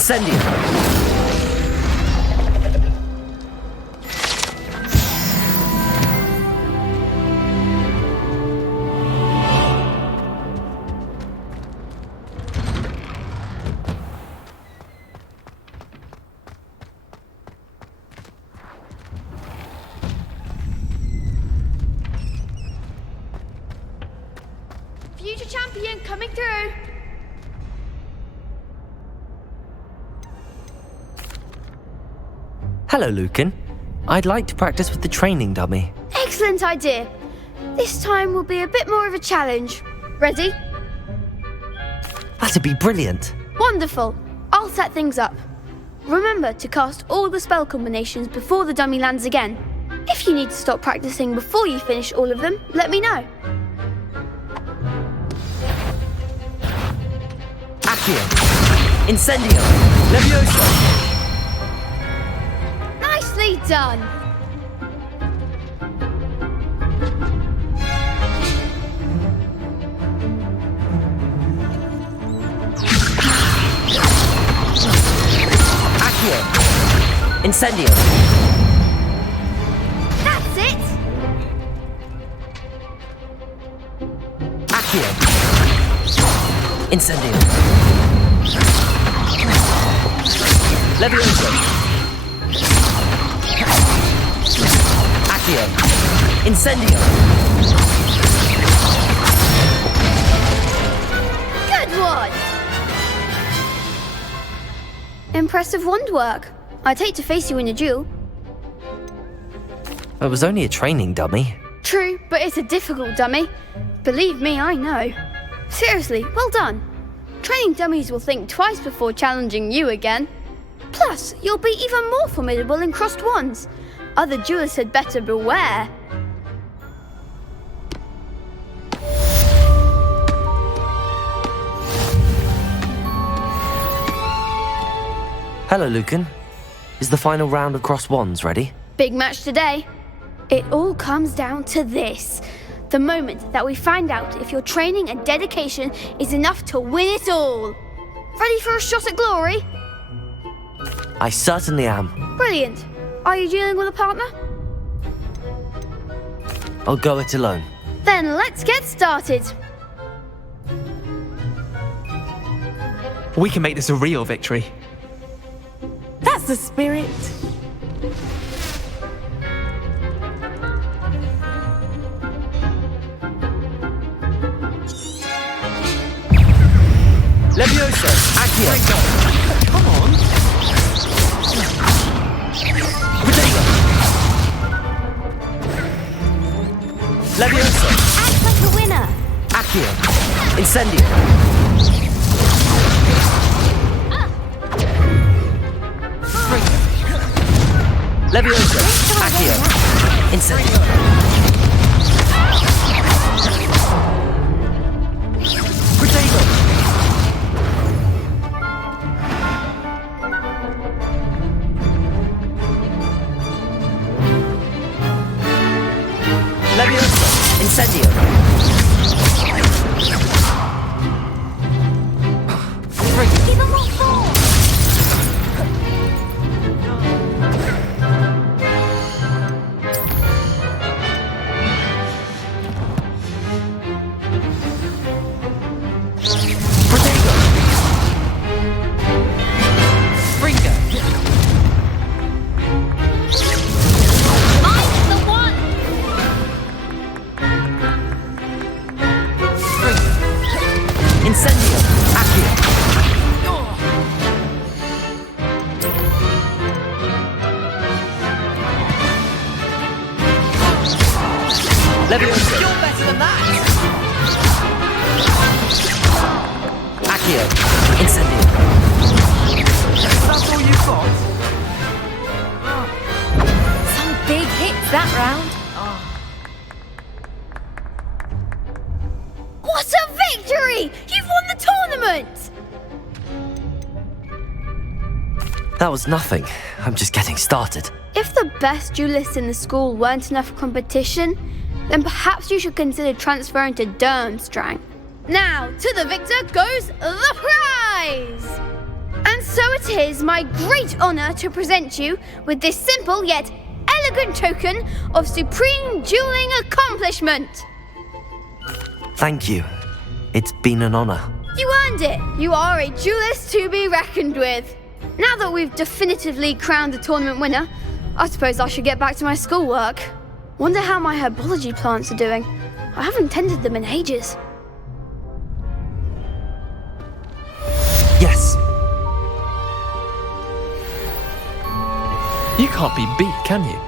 Incendio! Future champion coming through. Hello, Lucan. I'd like to practice with the training dummy. Excellent idea. This time will be a bit more of a challenge. Ready? That'd be brilliant. Wonderful. I'll set things up. Remember to cast all the spell combinations before the dummy lands again. If you need to stop practicing before you finish all of them, let me know. Accio! Incendio! Levioso! Nicely done. Accio! Incendio! That's it. Accio! Incendio! Levioso! Accio! Incendio! Good one. Impressive wand work. I'd hate to face you in a duel. It was only a training dummy. True, but it's a difficult dummy. Believe me, I know. Seriously, well done. Training dummies will think twice before challenging you again. Plus, you'll be even more formidable in crossed wands. Other duelists had better beware. Hello, Lucan. Is the final round of crossed wands ready? Big match today. It all comes down to this. The moment that we find out if your training and dedication is enough to win it all. Ready for a shot at glory? I certainly am. Brilliant. Are you dealing with a partner? I'll go it alone. Then let's get started. We can make this a real victory. That's the spirit. Levioso! Accio! Come on! Protego! Levioso! Act like a winner. Accio! Incendio! Levioso! Accio! Incendio! Protego! Levioso! Incendio! Give them all four. Protego! Springa! I'm the one. Springa! Incendio! Accio! Levioso! You're better than that! Accio! Incendio! That's all you've got? Some big hits that round. What a victory! You've won the tournament! That was nothing. I'm just getting started. If the best duelists in the school weren't enough for competition, then perhaps you should consider transferring to Durmstrang. Now, to the victor goes the prize! And so it is my great honour to present you with this simple yet elegant token of supreme dueling accomplishment. Thank you. It's been an honor. You earned it. You are a duelist to be reckoned with. Now that we've definitively crowned the tournament winner, I suppose I should get back to my schoolwork. Wonder how my herbology plants are doing. I haven't tended them in ages. Yes. You can't be beat, can you?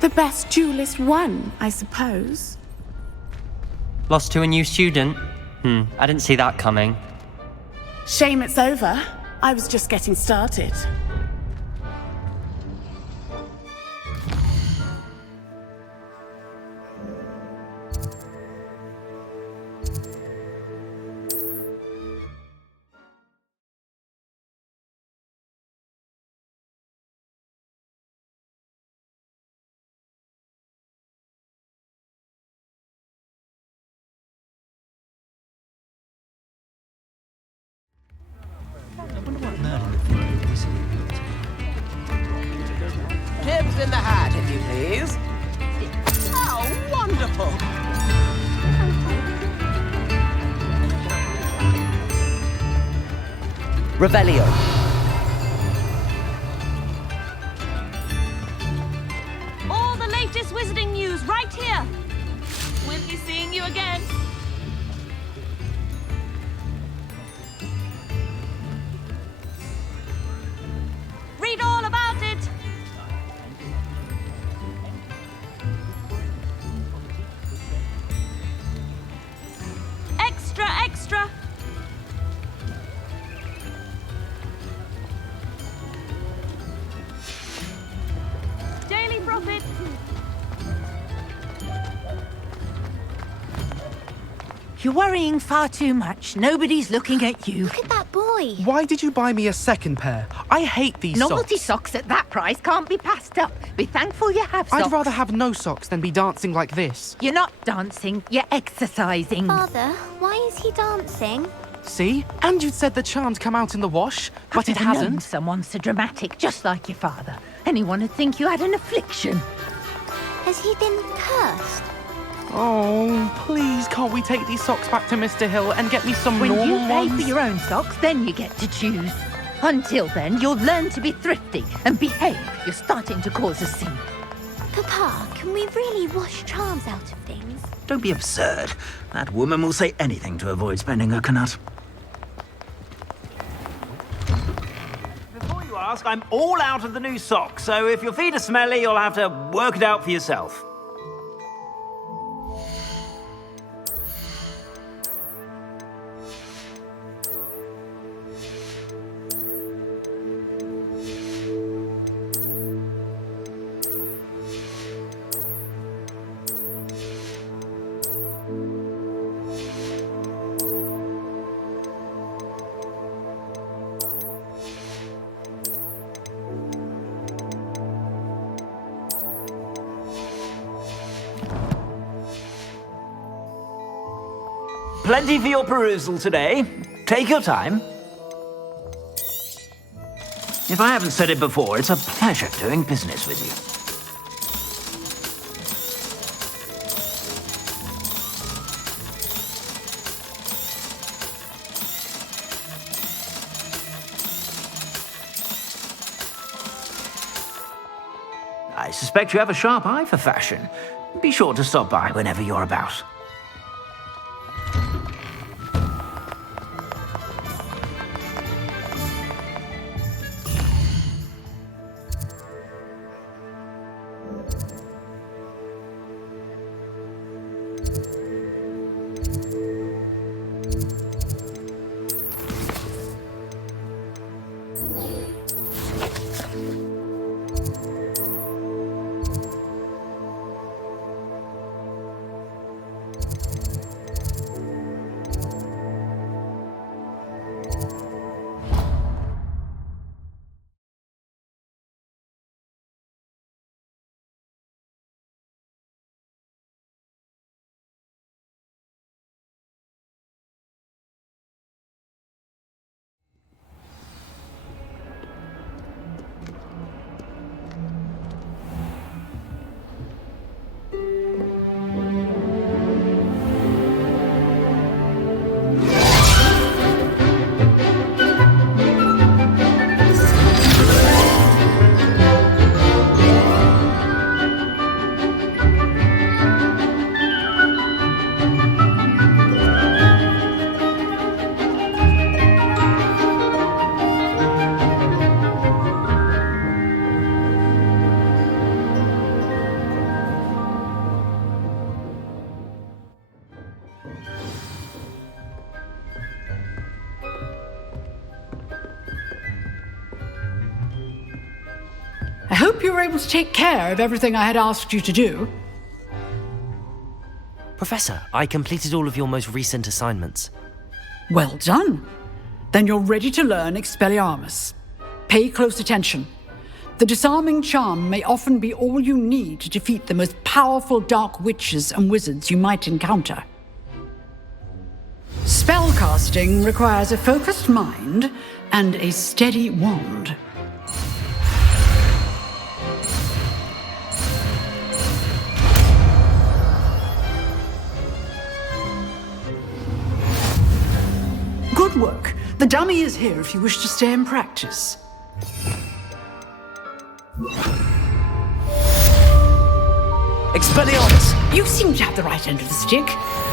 The best duelist won, I suppose. Lost to a new student? I didn't see that coming. Shame it's over. I was just getting started. Tips in the hat, if you please. Oh, wonderful! Revelio. All the latest wizarding news right here. We'll be seeing you again. Read all about it. Extra, extra. Daily profit. You're worrying far too much. Nobody's looking at you. Look at that boy. Why did you buy me a second pair? I hate these Novelty socks. socks at that price can't be passed up. Be thankful you have socks. I'd rather have no socks than be dancing like this. You're not dancing, you're exercising. Father, why is he dancing? See? And you'd said the charm'd come out in the wash, but it I've never known hasn't. someone so dramatic, just like your father. Anyone would think you had an affliction. Has he been cursed? Oh, please, can't we take these socks back to Mr. Hill and get me some When normal you pay ones? for your own socks, then you get to choose. Until then, you'll learn to be thrifty and behave. You're starting to cause a scene. Papa, can we really wash charms out of things? Don't be absurd. That woman will say anything to avoid spending her canut. Before you ask, I'm all out of the new socks, so if your feet are smelly, you'll have to work it out for yourself. Plenty for your perusal today. Take your time. If I haven't said it before, it's a pleasure doing business with you. I suspect you have a sharp eye for fashion. Be sure to stop by whenever you're about. you were able to take care of everything I had asked you to do. Professor, I completed all of your most recent assignments. Well done. Then you're ready to learn Expelliarmus. Pay close attention. The disarming charm may often be all you need to defeat the most powerful dark witches and wizards you might encounter. Spellcasting requires a focused mind and a steady wand. Good work. The dummy is here if you wish to stay and practice. Expelliarmus! You seem to have the right end of the stick,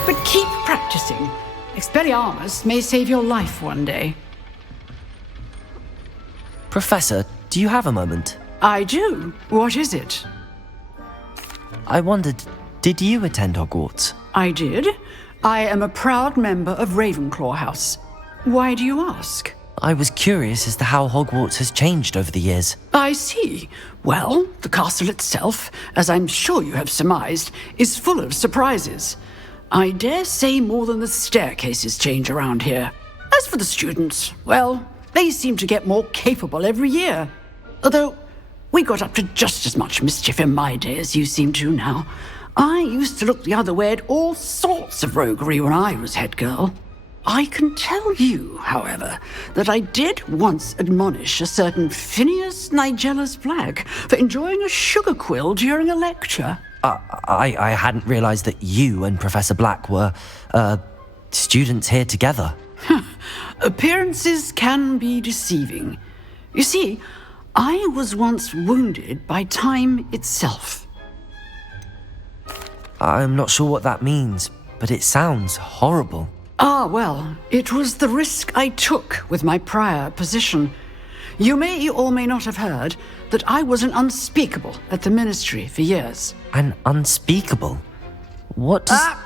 but keep practicing. Expelliarmus may save your life one day. Professor, do you have a moment? I do. What is it? I wondered, did you attend Hogwarts? I did. I am a proud member of Ravenclaw House. Why do you ask? I was curious as to how Hogwarts has changed over the years. I see. Well, the castle itself, as I'm sure you have surmised, is full of surprises. I dare say more than the staircases change around here. As for the students, well, they seem to get more capable every year. Although, we got up to just as much mischief in my day as you seem to now. I used to look the other way at all sorts of roguery when I was head girl. I can tell you, however, that I did once admonish a certain Phineas Nigellus Black for enjoying a sugar quill during a lecture. I hadn't realized that you and Professor Black were, students here together. Appearances can be deceiving. You see, I was once wounded by time itself. I'm not sure what that means, but it sounds horrible. Ah, well, it was the risk I took with my prior position. You may or may not have heard that I was an unspeakable at the ministry for years. An unspeakable? What does...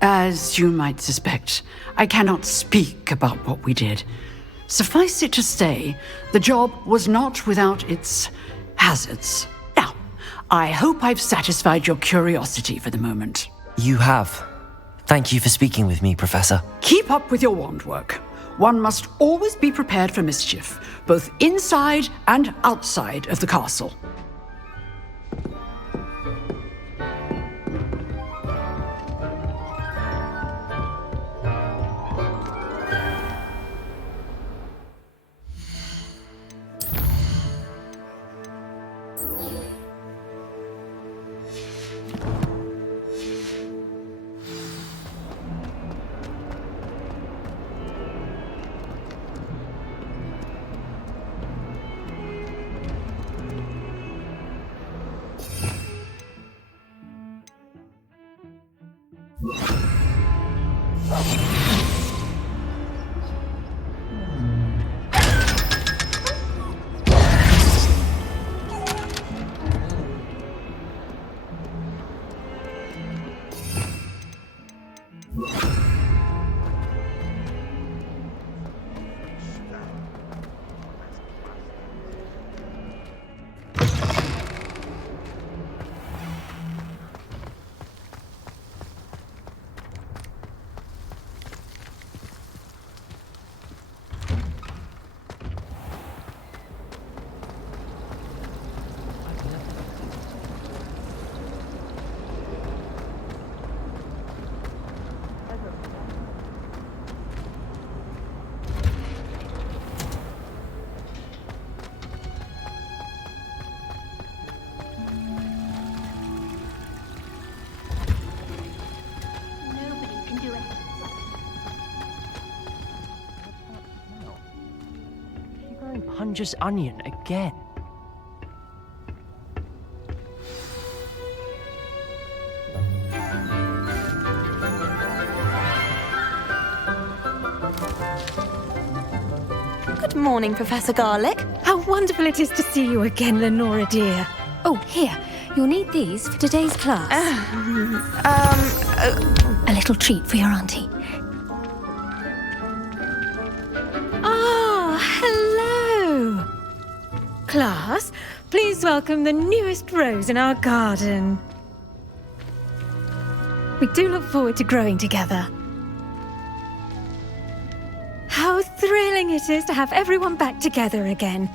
As you might suspect, I cannot speak about what we did. Suffice it to say, the job was not without its hazards. Now, I hope I've satisfied your curiosity for the moment. You have. Thank you for speaking with me, Professor. Keep up with your wand work. One must always be prepared for mischief, both inside and outside of the castle. Punja's onion again. Good morning, Professor Garlic. How wonderful it is to see you again, Lenora dear. Oh, here. You'll need these for today's class. A little treat for your auntie. Class, please please welcome the newest rose in our garden. We do look forward to growing together. How thrilling it is to have everyone back together again.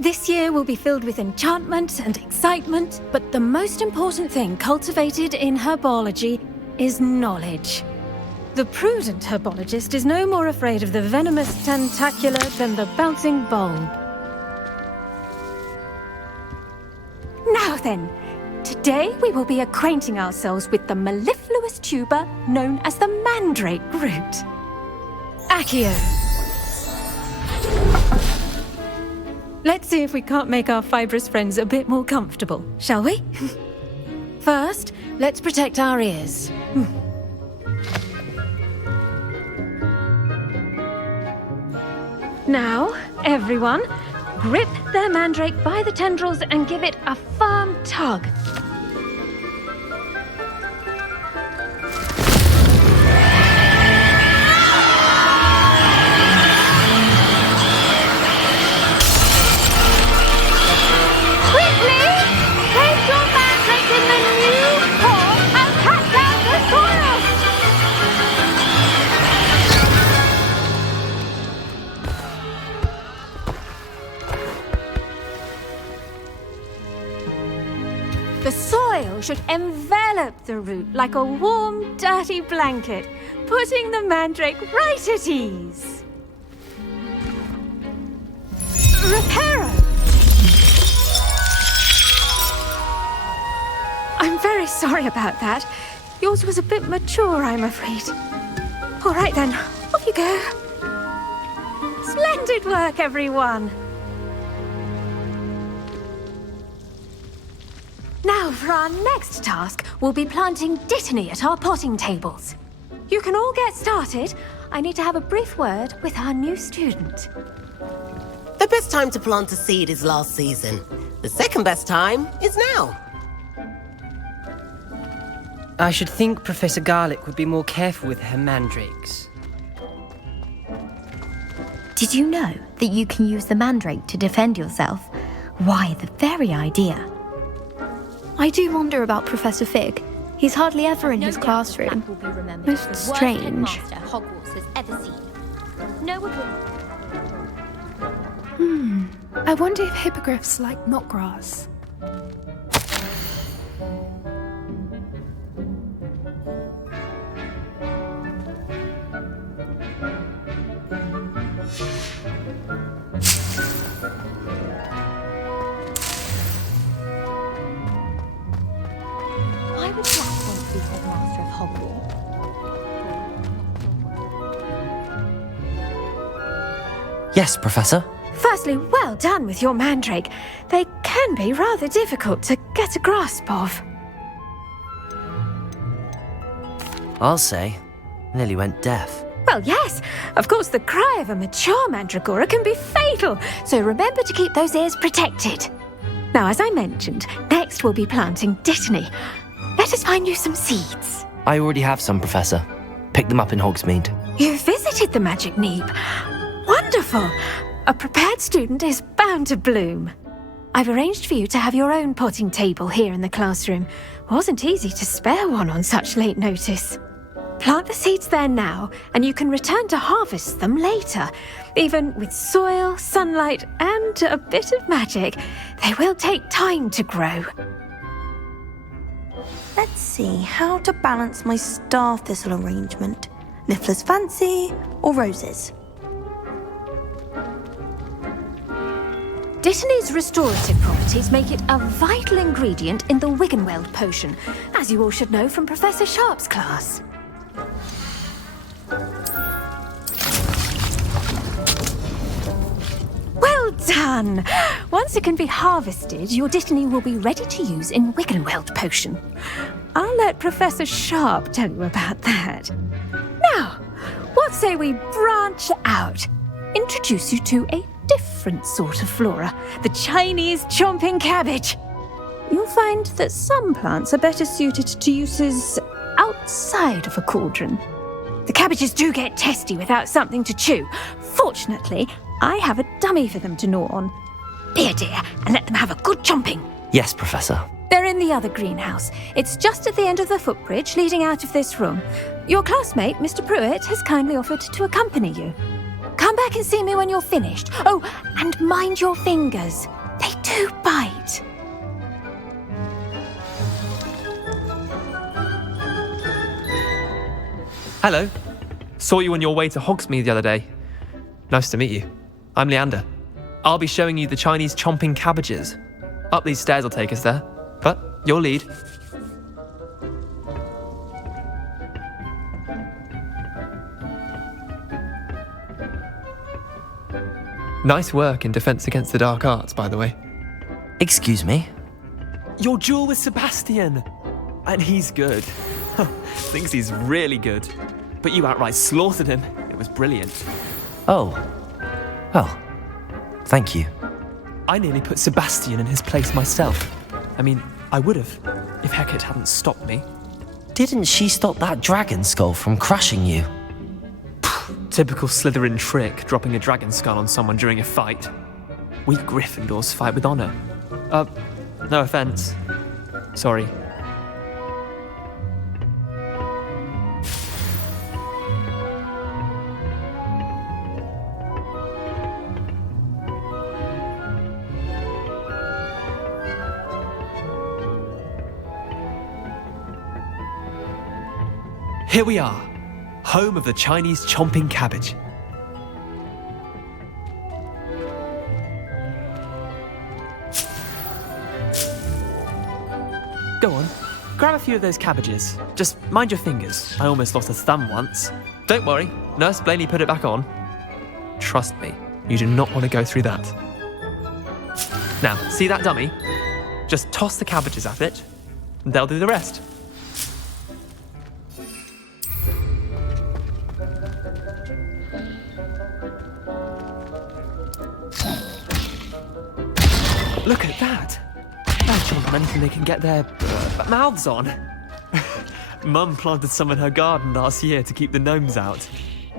This year will be filled with enchantment and excitement, but the most important thing cultivated in herbology is knowledge. The prudent herbologist is no more afraid of the venomous tentacula than the bouncing bulb. Now then, today we will be acquainting ourselves with the mellifluous tuber known as the mandrake root. Accio. Let's see if we can't make our fibrous friends a bit more comfortable, shall we? First, let's protect our ears. Now, everyone, grip their mandrake by the tendrils and give it a firm tug. The soil should envelop the root like a warm, dirty blanket, putting the mandrake right at ease. Reparo! I'm very sorry about that. Yours was a bit mature, I'm afraid. All right then, off you go. Splendid work, everyone. Now, for our next task, we'll be planting dittany at our potting tables. You can all get started. I need to have a brief word with our new student. The best time to plant a seed is last season. The second best time is now. I should think Professor Garlick would be more careful with her mandrakes. Did you know that you can use the mandrake to defend yourself? Why, the very idea. I do wonder about Professor Fig. He's hardly ever in his classroom. Most strange. Hogwarts has ever seen. No one will... I wonder if hippogriffs like knotgrass. Why would Black want to be headmaster of Hogwarts? Yes, Professor. Firstly, well done with your mandrake. They can be rather difficult to get a grasp of. I'll say. Nearly went deaf. Well, yes. Of course, the cry of a mature mandragora can be fatal, so remember to keep those ears protected. Now, as I mentioned, next we'll be planting dittany. Let us find you some seeds. I already have some, Professor. Picked them up in Hogsmeade. You visited the Magic Neep. Wonderful. A prepared student is bound to bloom. I've arranged for you to have your own potting table here in the classroom. Wasn't easy to spare one on such late notice. Plant the seeds there now, and you can return to harvest them later. Even with soil, sunlight, and a bit of magic, they will take time to grow. Let's see how to balance my star thistle arrangement. Niffler's Fancy or roses? Dittany's restorative properties make it a vital ingredient in the Wiggenweld potion, as you all should know from Professor Sharp's class. Well done! Once it can be harvested, your dittany will be ready to use in Wiggenweld potion. I'll let Professor Sharp tell you about that. Now, what say we branch out? Introduce you to a different sort of flora, the Chinese chomping cabbage. You'll find that some plants are better suited to uses outside of a cauldron. The cabbages do get testy without something to chew. Fortunately, I have a dummy for them to gnaw on. Be a dear and let them have a good chomping. Yes, Professor. They're in the other greenhouse. It's just at the end of the footbridge leading out of this room. Your classmate, Mr. Pruitt, has kindly offered to accompany you. Come back and see me when you're finished. Oh, and mind your fingers. They do bite. Hello. Saw you on your way to Hogsmeade the other day. Nice to meet you. I'm Leander. I'll be showing you the Chinese chomping cabbages. Up these stairs will take us there. But your lead. Nice work in Defense Against the Dark Arts, by the way. Excuse me? Your duel with Sebastian! And he's good. Thinks he's really good. But you outright slaughtered him. It was brilliant. Oh. Well, thank you. I nearly put Sebastian in his place myself. I mean, I would have, if Hecate hadn't stopped me. Didn't she stop that dragon skull from crushing you? Typical Slytherin trick, dropping a dragon skull on someone during a fight. We Gryffindors fight with honor. No offense. Sorry. Here we are, home of the Chinese chomping cabbage. Go on, grab a few of those cabbages. Just mind your fingers. I almost lost a thumb once. Don't worry, Nurse Blaney put it back on. Trust me, you do not want to go through that. Now, see that dummy? Just toss the cabbages at it, and they'll do the rest. Look at that! They'll chomp on anything they can get their mouths on. Mum planted some in her garden last year to keep the gnomes out.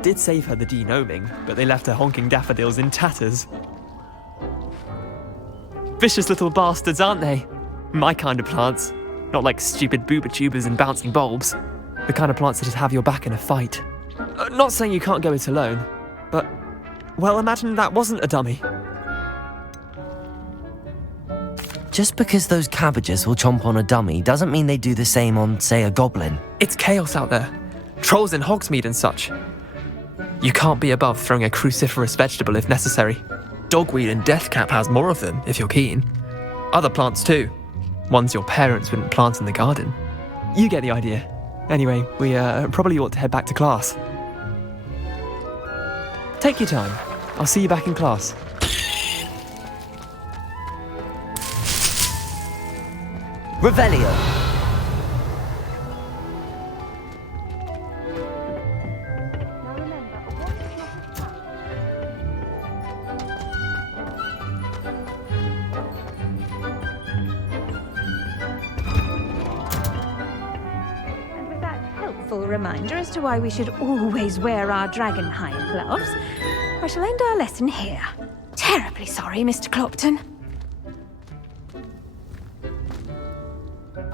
Did save her the de-gnoming, but they left her honking daffodils in tatters. Vicious little bastards, aren't they? My kind of plants. Not like stupid booba tubers and bouncing bulbs. The kind of plants that just have your back in a fight. Not saying you can't go it alone, but, well, imagine that wasn't a dummy. Just because those cabbages will chomp on a dummy doesn't mean they do the same on, say, a goblin. It's chaos out there. Trolls in Hogsmeade and such. You can't be above throwing a cruciferous vegetable if necessary. Dogweed and deathcap has more of them, if you're keen. Other plants too. Ones your parents wouldn't plant in the garden. You get the idea. Anyway, we probably ought to head back to class. Take your time. I'll see you back in class. Revelio. And with that helpful reminder as to why we should always wear our dragon hide gloves, I shall end our lesson here. Terribly sorry, Mr. Clopton.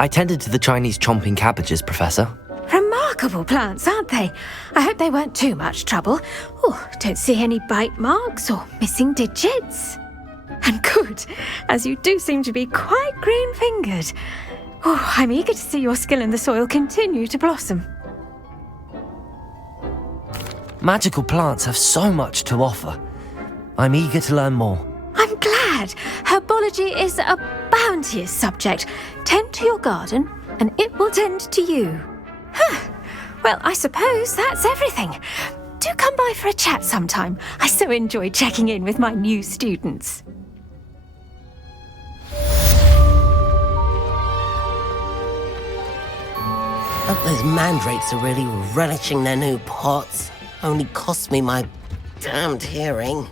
I tended to the Chinese chomping cabbages, Professor. Remarkable plants, aren't they? I hope they weren't too much trouble. Oh, don't see any bite marks or missing digits. And good, as you do seem to be quite green-fingered. Oh, I'm eager to see your skill in the soil continue to blossom. Magical plants have so much to offer. I'm eager to learn more. I'm glad. Herbology is a bounteous subject. Tend to your garden, and it will tend to you. Well, I suppose that's everything. Do come by for a chat sometime. I so enjoy checking in with my new students. Hope those mandrakes are really relishing their new pots. Only cost me my damned hearing.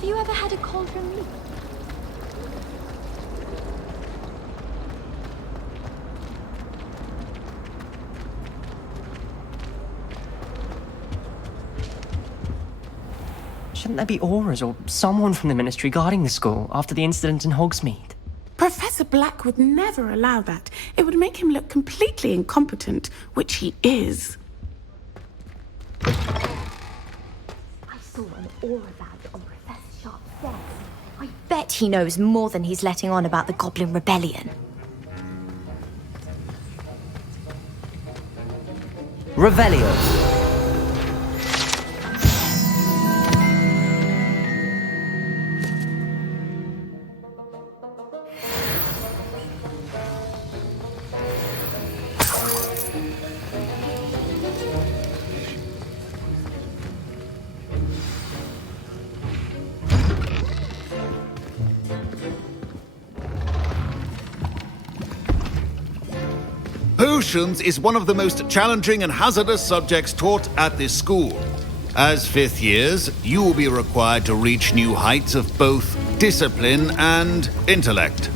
Have you ever had a cauldron leap? Shouldn't there be auras or someone from the ministry guarding the school after the incident in Hogsmeade? Professor Black would never allow that. It would make him look completely incompetent, which he is. I saw an aura badge on Professor Sharp's desk. I bet he knows more than he's letting on about the Goblin Rebellion. Revelio. Potions is one of the most challenging and hazardous subjects taught at this school. As fifth years, you will be required to reach new heights of both discipline and intellect.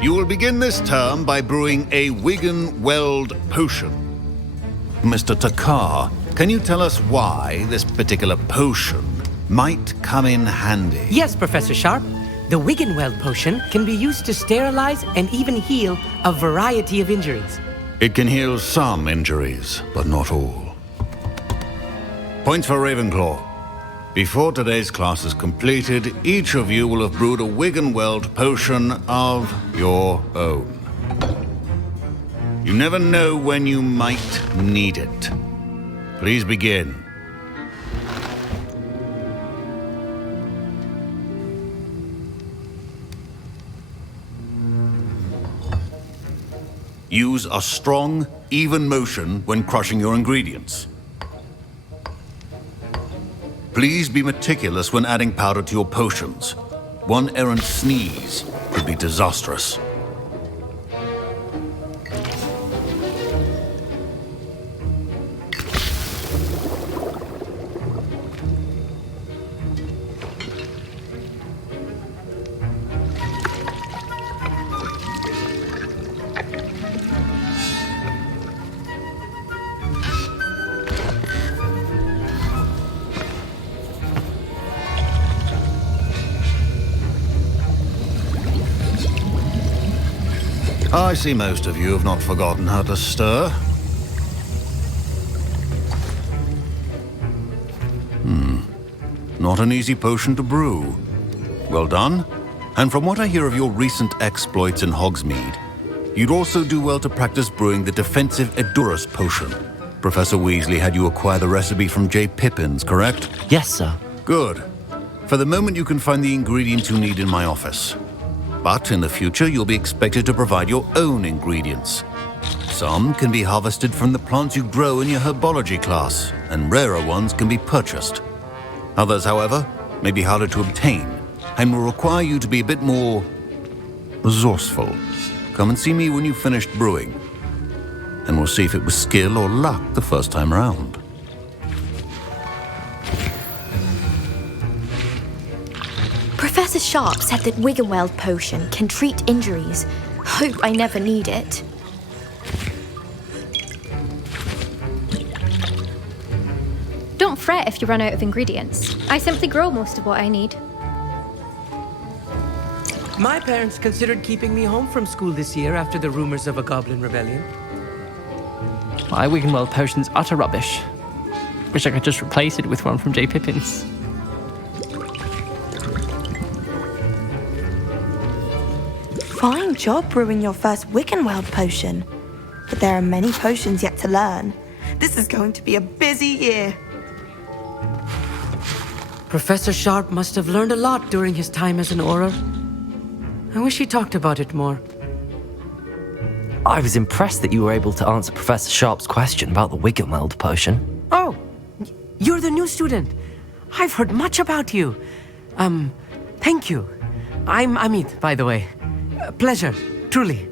You will begin this term by brewing a Wiggenweld potion. Mr. Takar, can you tell us why this particular potion might come in handy? Yes, Professor Sharp. The Wiggenweld potion can be used to sterilize and even heal a variety of injuries. It can heal some injuries, but not all. Points for Ravenclaw. Before today's class is completed, each of you will have brewed a Wiggenweld potion of your own. You never know when you might need it. Please begin. Use a strong, even motion when crushing your ingredients. Please be meticulous when adding powder to your potions. One errant sneeze could be disastrous. I see most of you have not forgotten how to stir. Not an easy potion to brew. Well done. And from what I hear of your recent exploits in Hogsmeade, you'd also do well to practice brewing the defensive Edurus potion. Professor Weasley had you acquire the recipe from J. Pippins, correct? Yes, sir. Good. For the moment, you can find the ingredients you need in my office. But in the future, you'll be expected to provide your own ingredients. Some can be harvested from the plants you grow in your herbology class, and rarer ones can be purchased. Others, however, may be harder to obtain, and will require you to be a bit more resourceful. Come and see me when you've finished brewing, and we'll see if it was skill or luck the first time around. Professor Sharp said that Wiggenweld potion can treat injuries. Hope I never need it. Don't fret if you run out of ingredients. I simply grow most of what I need. My parents considered keeping me home from school this year after the rumors of a Goblin Rebellion. My Wiggenweld potion's utter rubbish. Wish I could just replace it with one from J. Pippins. Fine job brewing your first Wiggenweld potion. But there are many potions yet to learn. This is going to be a busy year. Professor Sharp must have learned a lot during his time as an Auror. I wish he talked about it more. I was impressed that you were able to answer Professor Sharp's question about the Wiggenweld potion. Oh, you're the new student. I've heard much about you. Thank you. I'm Amit, by the way. Pleasure, truly.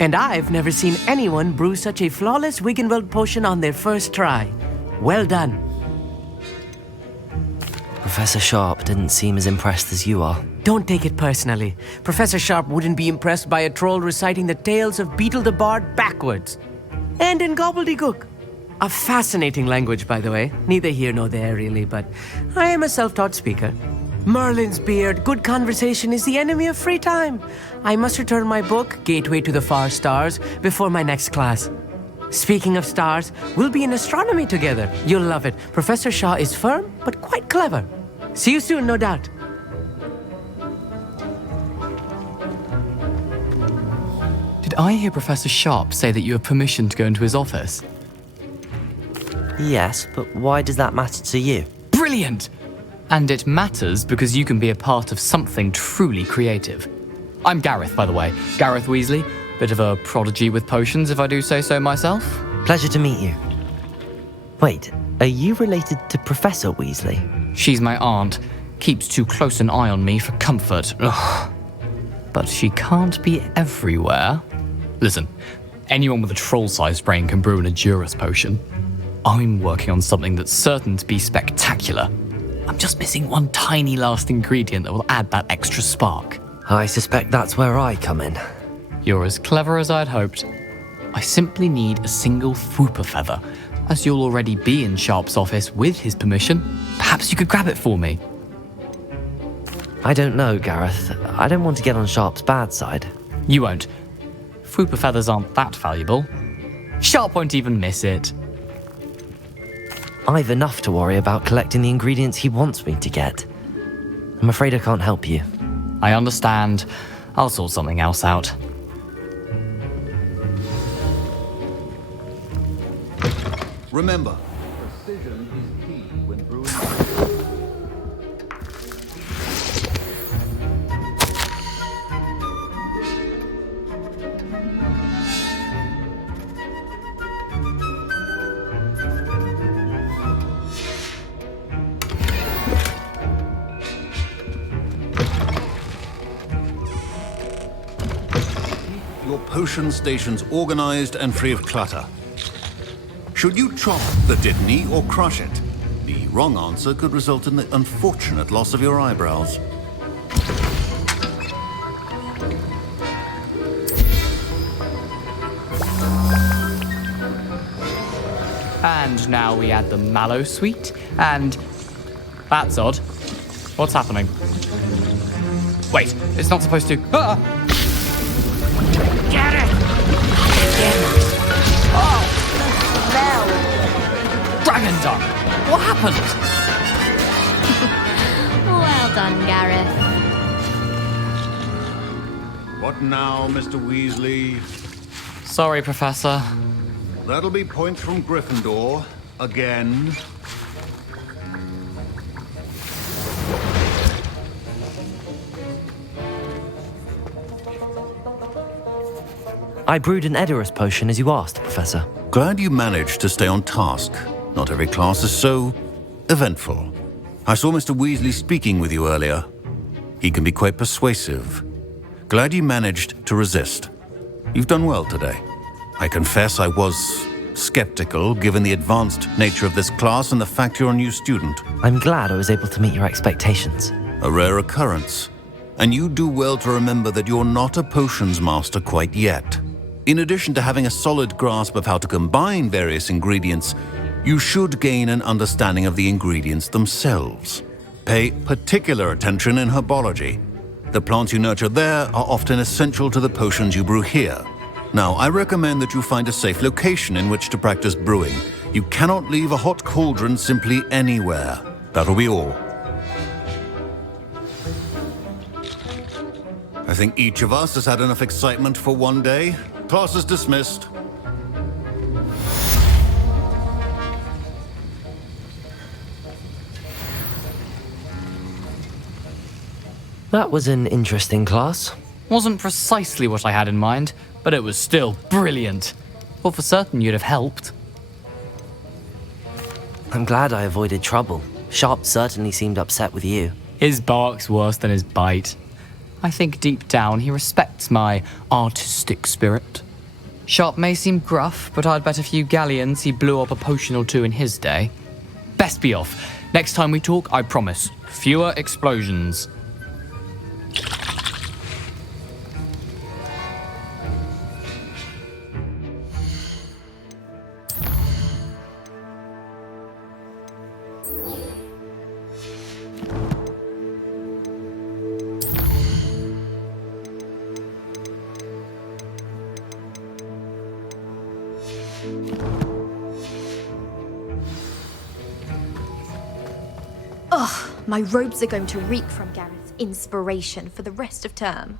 And I've never seen anyone brew such a flawless Wiggenweld potion on their first try. Well done. Professor Sharp didn't seem as impressed as you are. Don't take it personally. Professor Sharp wouldn't be impressed by a troll reciting the tales of Beetle the Bard backwards. And in gobbledygook. A fascinating language, by the way. Neither here nor there, really, but I am a self-taught speaker. Merlin's beard, good conversation is the enemy of free time. I must return my book, Gateway to the Far Stars, before my next class. Speaking of stars, we'll be in astronomy together. You'll love it. Professor Shaw is firm, but quite clever. See you soon, no doubt. Did I hear Professor Sharp say that you have permission to go into his office? Yes, but why does that matter to you? Brilliant! And it matters because you can be a part of something truly creative. I'm Gareth, by the way. Gareth Weasley. Bit of a prodigy with potions, if I do say so myself. Pleasure to meet you. Wait, are you related to Professor Weasley? She's my aunt. Keeps too close an eye on me for comfort. Ugh. But she can't be everywhere. Listen, anyone with a troll-sized brain can brew an Edurus potion. I'm working on something that's certain to be spectacular. I'm just missing one tiny last ingredient that will add that extra spark. I suspect that's where I come in. You're as clever as I'd hoped. I simply need a single Fwooper feather. As you'll already be in Sharp's office with his permission, perhaps you could grab it for me. I don't know, Gareth. I don't want to get on Sharp's bad side. You won't. Fwooper feathers aren't that valuable. Sharp won't even miss it. I've enough to worry about collecting the ingredients he wants me to get. I'm afraid I can't help you. I understand. I'll sort something else out. Remember, precision is key when brewing. Your potion stations organized and free of clutter. Should you chop the Dittany or crush it? The wrong answer could result in the unfortunate loss of your eyebrows. And now we add the mallow sweet, and... That's odd. What's happening? Wait, it's not supposed to... Ah! Get it! Oh! Dragon Dung! What happened? Well done, Gareth. What now, Mr. Weasley? Sorry, Professor. That'll be points from Gryffindor. Again. I brewed an Edurus potion as you asked, Professor. Glad you managed to stay on task. Not every class is so eventful. I saw Mr. Weasley speaking with you earlier. He can be quite persuasive. Glad you managed to resist. You've done well today. I confess I was skeptical given the advanced nature of this class and the fact you're a new student. I'm glad I was able to meet your expectations. A rare occurrence. And you do well to remember that you're not a potions master quite yet. In addition to having a solid grasp of how to combine various ingredients, you should gain an understanding of the ingredients themselves. Pay particular attention in herbology. The plants you nurture there are often essential to the potions you brew here. Now, I recommend that you find a safe location in which to practice brewing. You cannot leave a hot cauldron simply anywhere. That'll be all. I think each of us has had enough excitement for one day. Class is dismissed. That was an interesting class. Wasn't precisely what I had in mind, but it was still brilliant. Well, for certain you'd have helped. I'm glad I avoided trouble. Sharp certainly seemed upset with you. His bark's worse than his bite. I think deep down he respects my artistic spirit. Sharp may seem gruff, but I'd bet a few galleons he blew up a potion or two in his day. Best be off. Next time we talk, I promise, fewer explosions. Ugh, my robes are going to reek from Garrett's inspiration for the rest of term.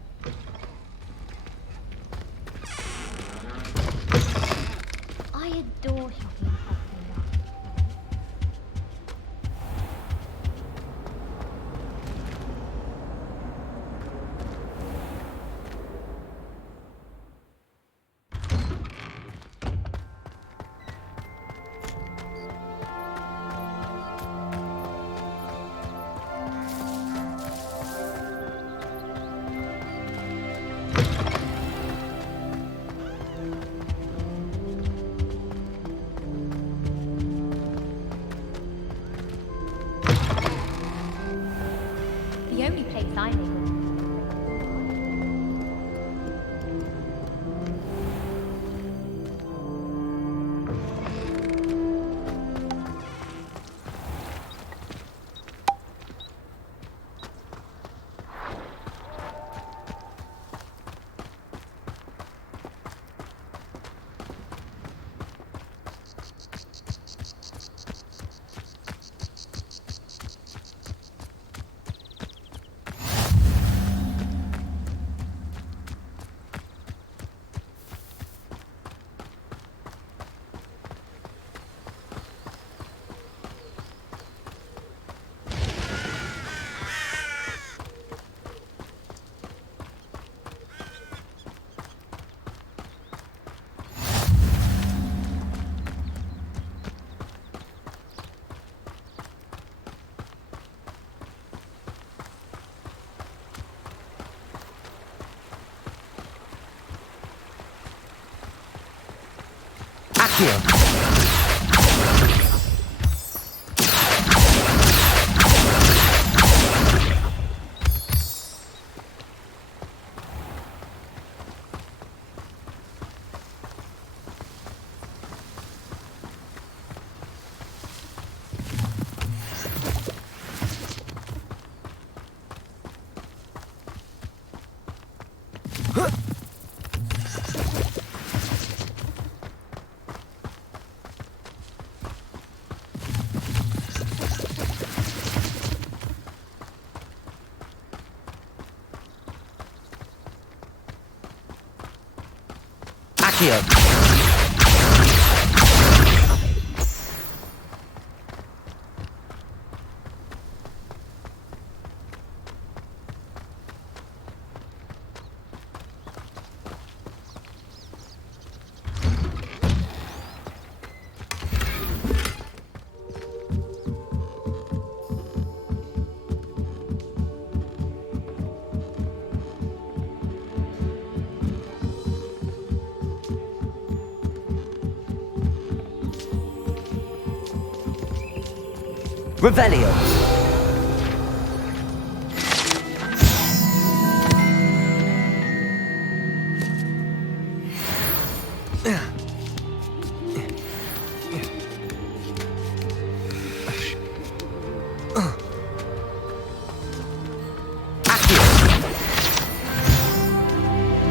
I adore shopping. The only place I live. Revelio.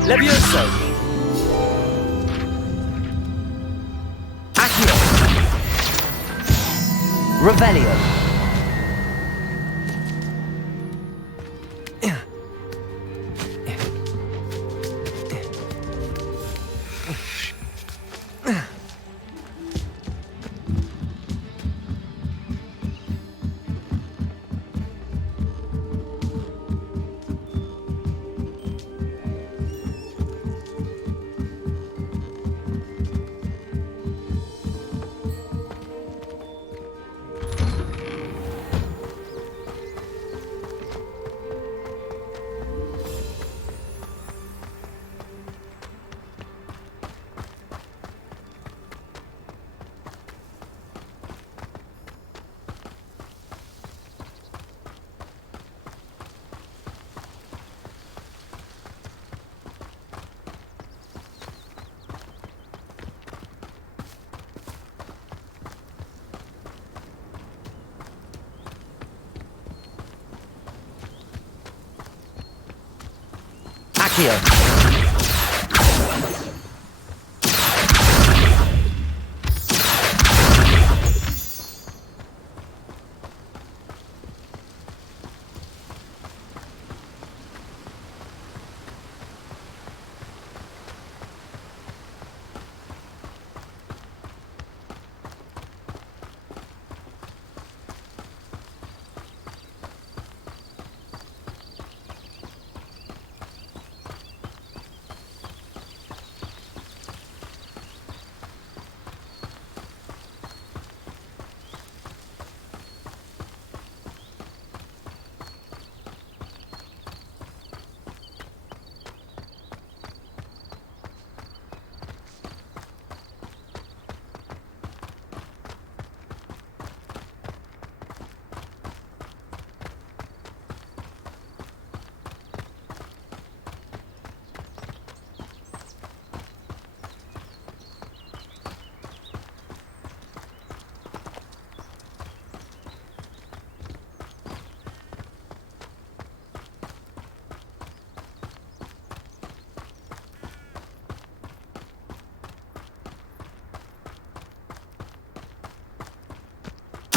Levioso. Accio. Revelio. Accio.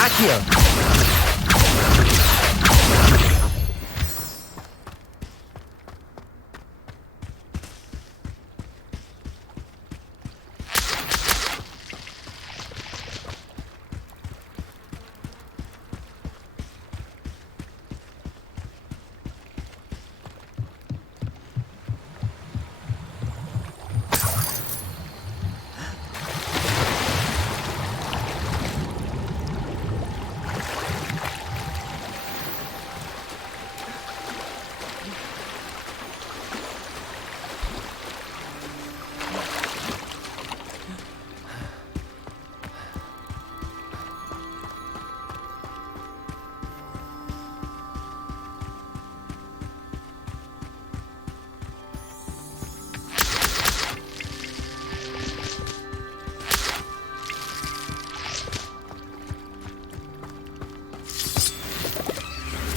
Accio.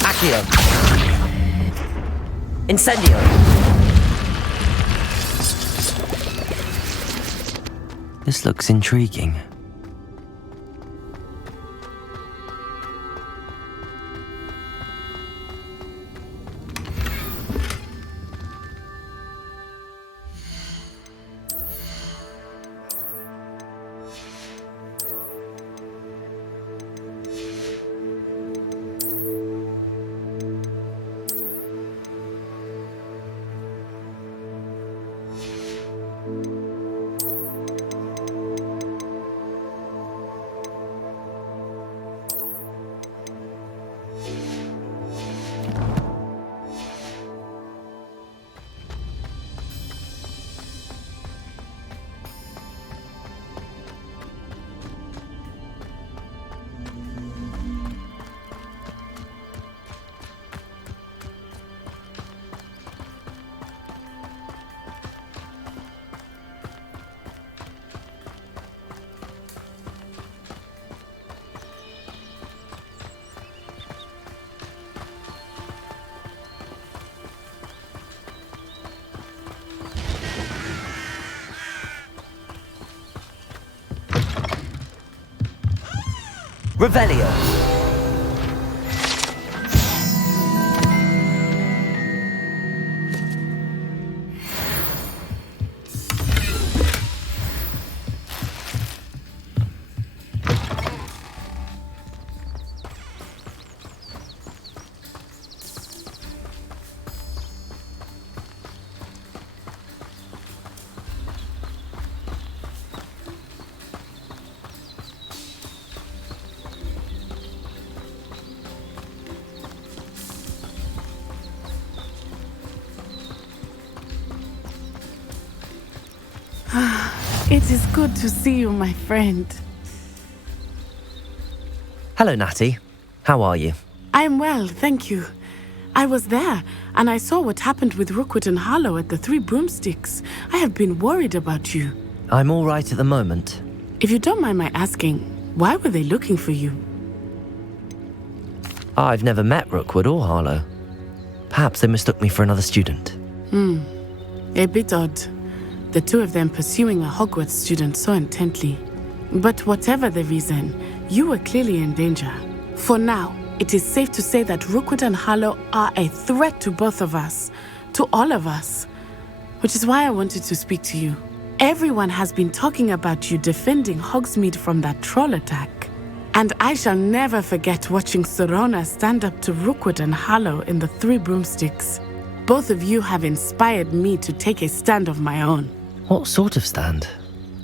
Accio. Incendio. This looks intriguing. Revelio. It is good to see you, my friend. Hello, Natty. How are you? I am well, thank you. I was there, and I saw what happened with Rookwood and Harlow at the Three Broomsticks. I have been worried about you. I'm all right at the moment. If you don't mind my asking, why were they looking for you? I've never met Rookwood or Harlow. Perhaps they mistook me for another student. A bit odd. The two of them pursuing a Hogwarts student so intently. But whatever the reason, you were clearly in danger. For now, it is safe to say that Rookwood and Harlow are a threat to both of us. To all of us. Which is why I wanted to speak to you. Everyone has been talking about you defending Hogsmeade from that troll attack. And I shall never forget watching Serona stand up to Rookwood and Harlow in the Three Broomsticks. Both of you have inspired me to take a stand of my own. What sort of stand?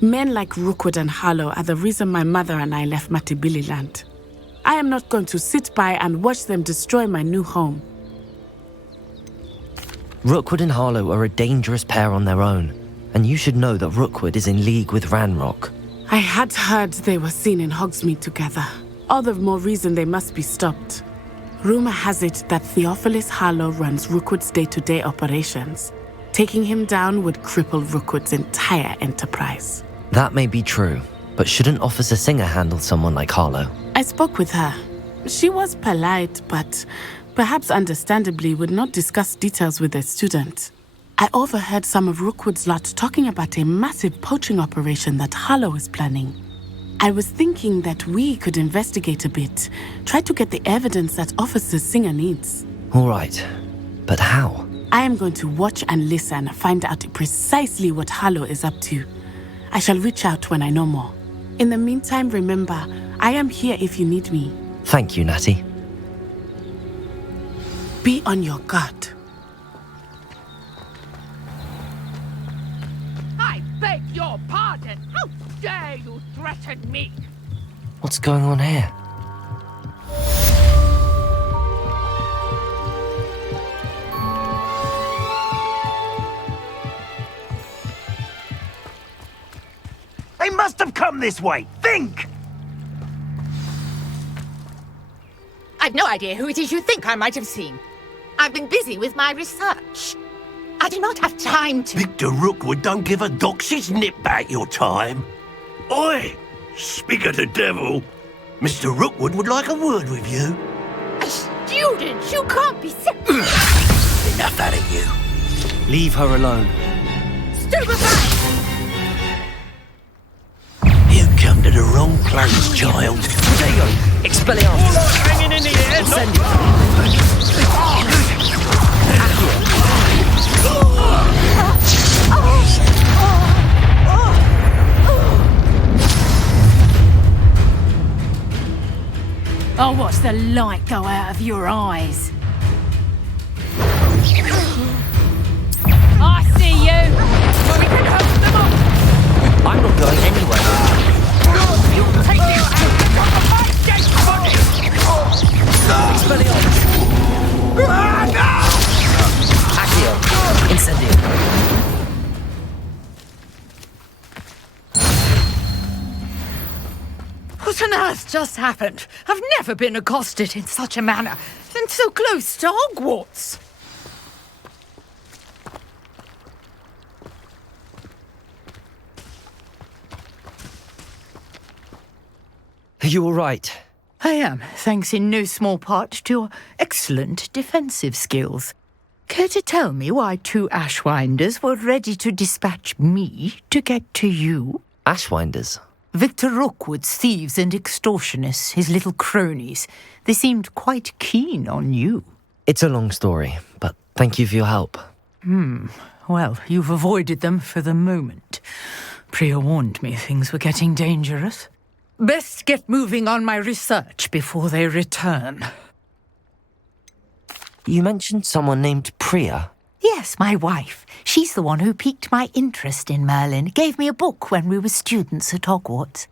Men like Rookwood and Harlow are the reason my mother and I left Matibililand. I am not going to sit by and watch them destroy my new home. Rookwood and Harlow are a dangerous pair on their own, and you should know that Rookwood is in league with Ranrock. I had heard they were seen in Hogsmeade together. All the more reason they must be stopped. Rumor has it that Theophilus Harlow runs Rookwood's day-to-day operations. Taking him down would cripple Rookwood's entire enterprise. That may be true, but shouldn't Officer Singer handle someone like Harlow? I spoke with her. She was polite, but perhaps understandably would not discuss details with a student. I overheard some of Rookwood's lot talking about a massive poaching operation that Harlow is planning. I was thinking that we could investigate a bit, try to get the evidence that Officer Singer needs. All right, but how? I am going to watch and listen, find out precisely what Harlow is up to. I shall reach out when I know more. In the meantime, remember, I am here if you need me. Thank you, Natty. Be on your guard. I beg your pardon. How dare you threaten me? What's going on here? They must have come this way. Think! I've no idea who it is you think I might have seen. I've been busy with my research. I do not have time to... Victor Rookwood don't give a doxy's nip back your time. Oi! Speak of the devil. Mr. Rookwood would like a word with you. A student? You can't be serious. Enough out of you. Leave her alone. Stupefy! You come to the wrong place, child. Diego, Expelliarmus. All right, hanging in the air. I'll watch the light go out of your eyes. I see you. We can help them up. I'm not going anywhere. You take this from my dead body! Expelliarmus. Accio. Incendio. What on earth just happened? I've never been accosted in such a manner, and so close to Hogwarts. Are you all right? I am, thanks in no small part to your excellent defensive skills. Care to tell me why two Ashwinders were ready to dispatch me to get to you? Ashwinders? Victor Rookwood's thieves and extortionists, his little cronies. They seemed quite keen on you. It's a long story, but thank you for your help. Well, you've avoided them for the moment. Priya warned me things were getting dangerous. Best get moving on my research before they return. You mentioned someone named Priya. Yes, my wife. She's the one who piqued my interest in Merlin. Gave me a book when we were students at Hogwarts.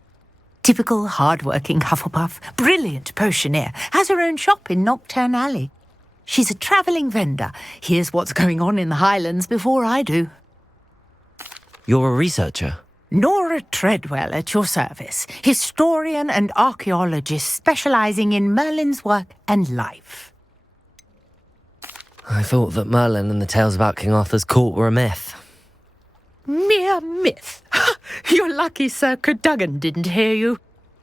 Typical hard-working Hufflepuff, brilliant potioneer, has her own shop in Knockturn Alley. She's a travelling vendor. Hears what's going on in the Highlands before I do. You're a researcher? Nora Treadwell at your service, historian and archaeologist specialising in Merlin's work and life. I thought that Merlin and the tales about King Arthur's court were a myth. Mere myth. You're lucky Sir Cadogan didn't hear you.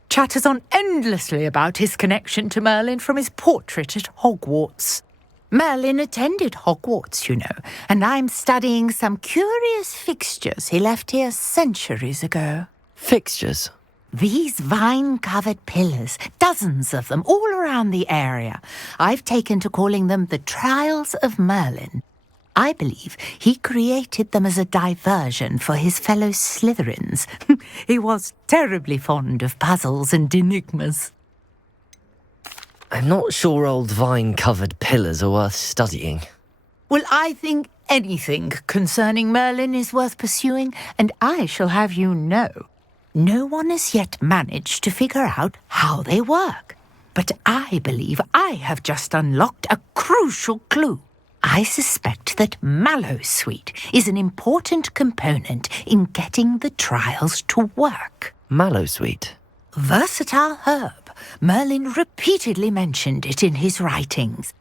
Chatters on endlessly about his connection to Merlin from his portrait at Hogwarts. Merlin attended Hogwarts, you know, and I'm studying some curious fixtures he left here centuries ago. Fixtures? These vine-covered pillars, dozens of them all around the area. I've taken to calling them the Trials of Merlin. I believe he created them as a diversion for his fellow Slytherins. He was terribly fond of puzzles and enigmas. I'm not sure old vine-covered pillars are worth studying. Well, I think anything concerning Merlin is worth pursuing, and I shall have you know, no one has yet managed to figure out how they work. But I believe I have just unlocked a crucial clue. I suspect that Mallowsweet is an important component in getting the trials to work. Mallowsweet? Versatile herb. Merlin repeatedly mentioned it in his writings.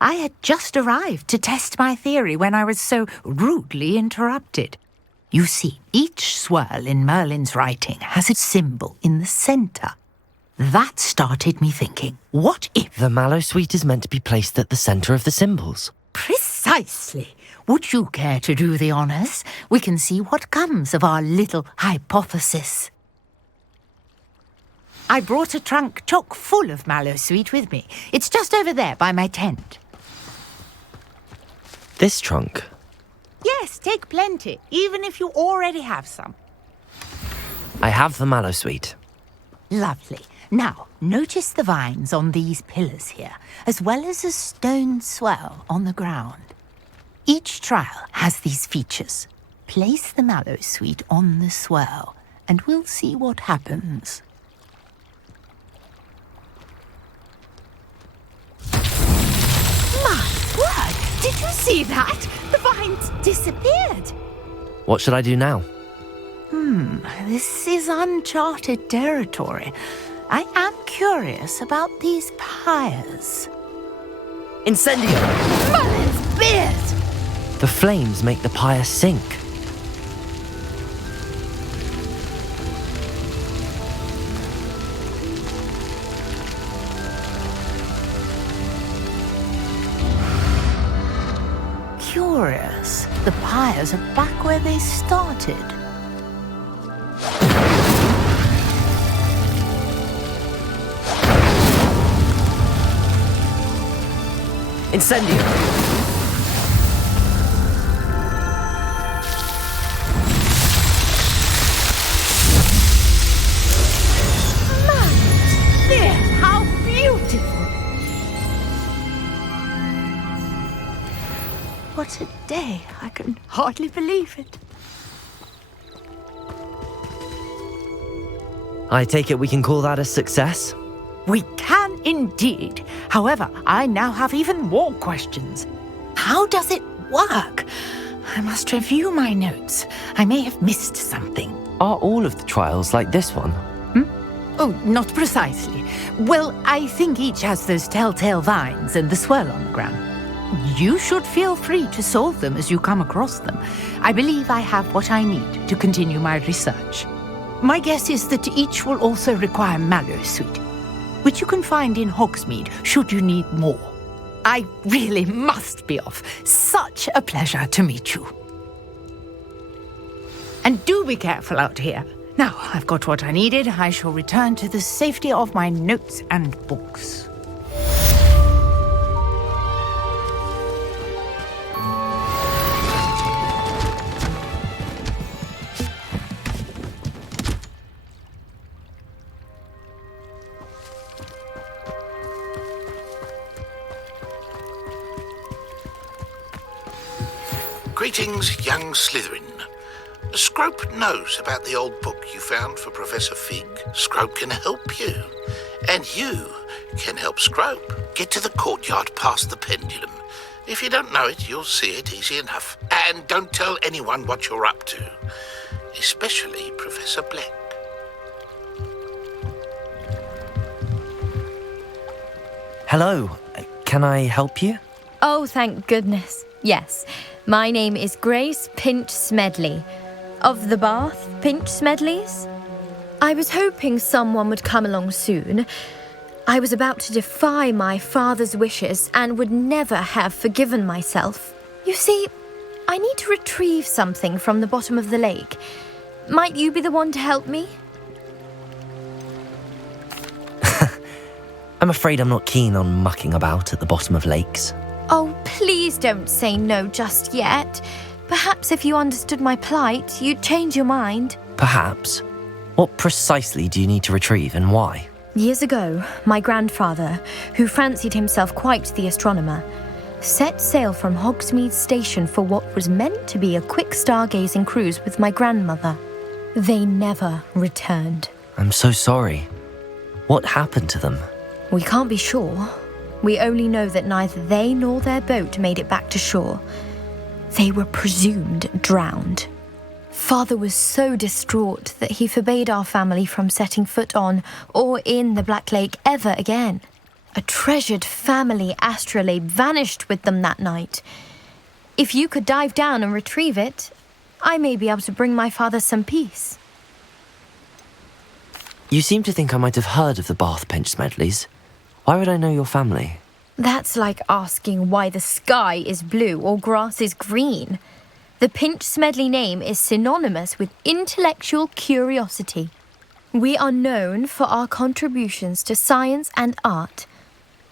I had just arrived to test my theory when I was so rudely interrupted. You see, each swirl in Merlin's writing has a symbol in the centre. That started me thinking, what if... The Mallowsweet is meant to be placed at the centre of the symbols. Precisely. Would you care to do the honours? We can see what comes of our little hypothesis. I brought a trunk chock full of Mallowsweet with me. It's just over there by my tent. This trunk? Yes, take plenty, even if you already have some. I have the Mallowsweet. Lovely. Now, notice the vines on these pillars here, as well as a stone swell on the ground. Each trial has these features. Place the Mallowsweet on the swell, and we'll see what happens. My word! Did you see that? The vines disappeared. What should I do now? This is uncharted territory. I am curious about these pyres. Incendio! Merlin's beard! The flames make the pyre sink. Curious. The pyres are back where they started. Incendio! There! How beautiful! What a day! I can hardly believe it. I take it we can call that a success? We can indeed. However, I now have even more questions. How does it work? I must review my notes. I may have missed something. Are all of the trials like this one? Oh, not precisely. Well, I think each has those telltale vines and the swirl on the ground. You should feel free to solve them as you come across them. I believe I have what I need to continue my research. My guess is that each will also require Mallowsweet, which you can find in Hogsmeade should you need more. I really must be off. Such a pleasure to meet you. And do be careful out here. Now, I've got what I needed. I shall return to the safety of my notes and books. Greetings, young Slytherin. Scrope knows about the old book you found for Professor Fig. Scrope can help you. And you can help Scrope. Get to the courtyard past the pendulum. If you don't know it, you'll see it easy enough. And don't tell anyone what you're up to. Especially Professor Black. Hello. Can I help you? Oh, thank goodness. Yes. My name is Grace Pinch Smedley. Of the Bath Pinch Smedleys. I was hoping someone would come along soon. I was about to defy my father's wishes and would never have forgiven myself. You see, I need to retrieve something from the bottom of the lake. Might you be the one to help me? I'm afraid I'm not keen on mucking about at the bottom of lakes. Oh, please don't say no just yet. Perhaps if you understood my plight, you'd change your mind. Perhaps. What precisely do you need to retrieve and why? Years ago, my grandfather, who fancied himself quite the astronomer, set sail from Hogsmeade Station for what was meant to be a quick stargazing cruise with my grandmother. They never returned. I'm so sorry. What happened to them? We can't be sure. We only know that neither they nor their boat made it back to shore. They were presumed drowned. Father was so distraught that he forbade our family from setting foot on or in the Black Lake ever again. A treasured family astrolabe vanished with them that night. If you could dive down and retrieve it, I may be able to bring my father some peace. You seem to think I might have heard of the Bath Pinch Smedleys. Why would I know your family? That's like asking why the sky is blue or grass is green. The Pinch Smedley name is synonymous with intellectual curiosity. We are known for our contributions to science and art.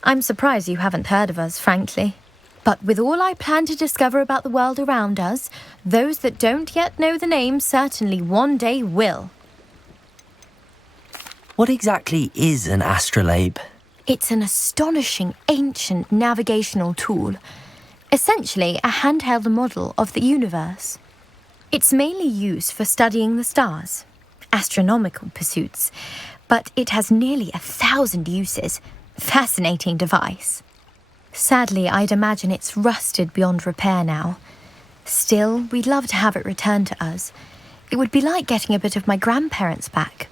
I'm surprised you haven't heard of us, frankly. But with all I plan to discover about the world around us, those that don't yet know the name certainly one day will. What exactly is an astrolabe? It's an astonishing ancient navigational tool. Essentially a handheld model of the universe. It's mainly used for studying the stars, astronomical pursuits, but it has nearly 1,000 uses. Fascinating device. Sadly, I'd imagine it's rusted beyond repair now. Still, we'd love to have it returned to us. It would be like getting a bit of my grandparents back.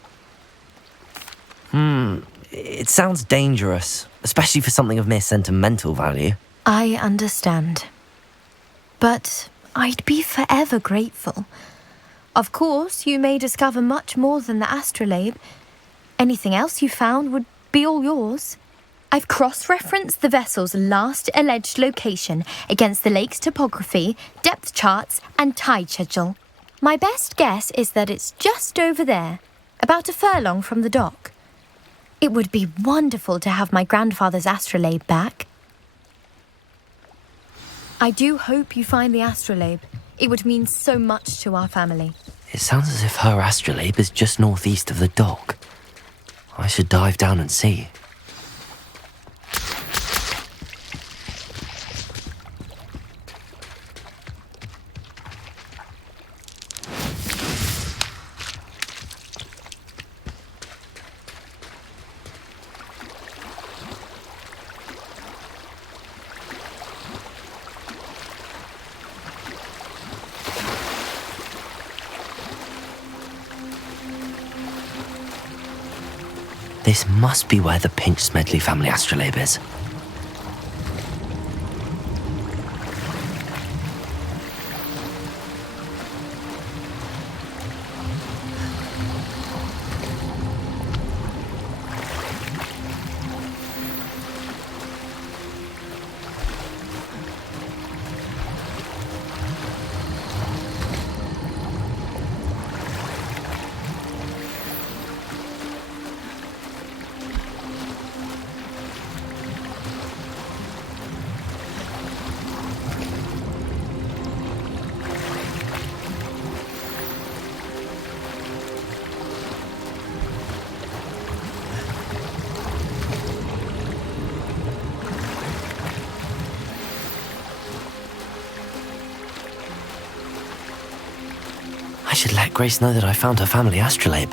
It sounds dangerous, especially for something of mere sentimental value. I understand. But I'd be forever grateful. Of course, you may discover much more than the astrolabe. Anything else you found would be all yours. I've cross-referenced the vessel's last alleged location against the lake's topography, depth charts, and tide schedule. My best guess is that it's just over there, about a furlong from the dock. It would be wonderful to have my grandfather's astrolabe back. I do hope you find the astrolabe. It would mean so much to our family. It sounds as if her astrolabe is just northeast of the dock. I should dive down and see. This must be where the Pinch Smedley family astrolabe is. I should let Grace know that I found her family astrolabe.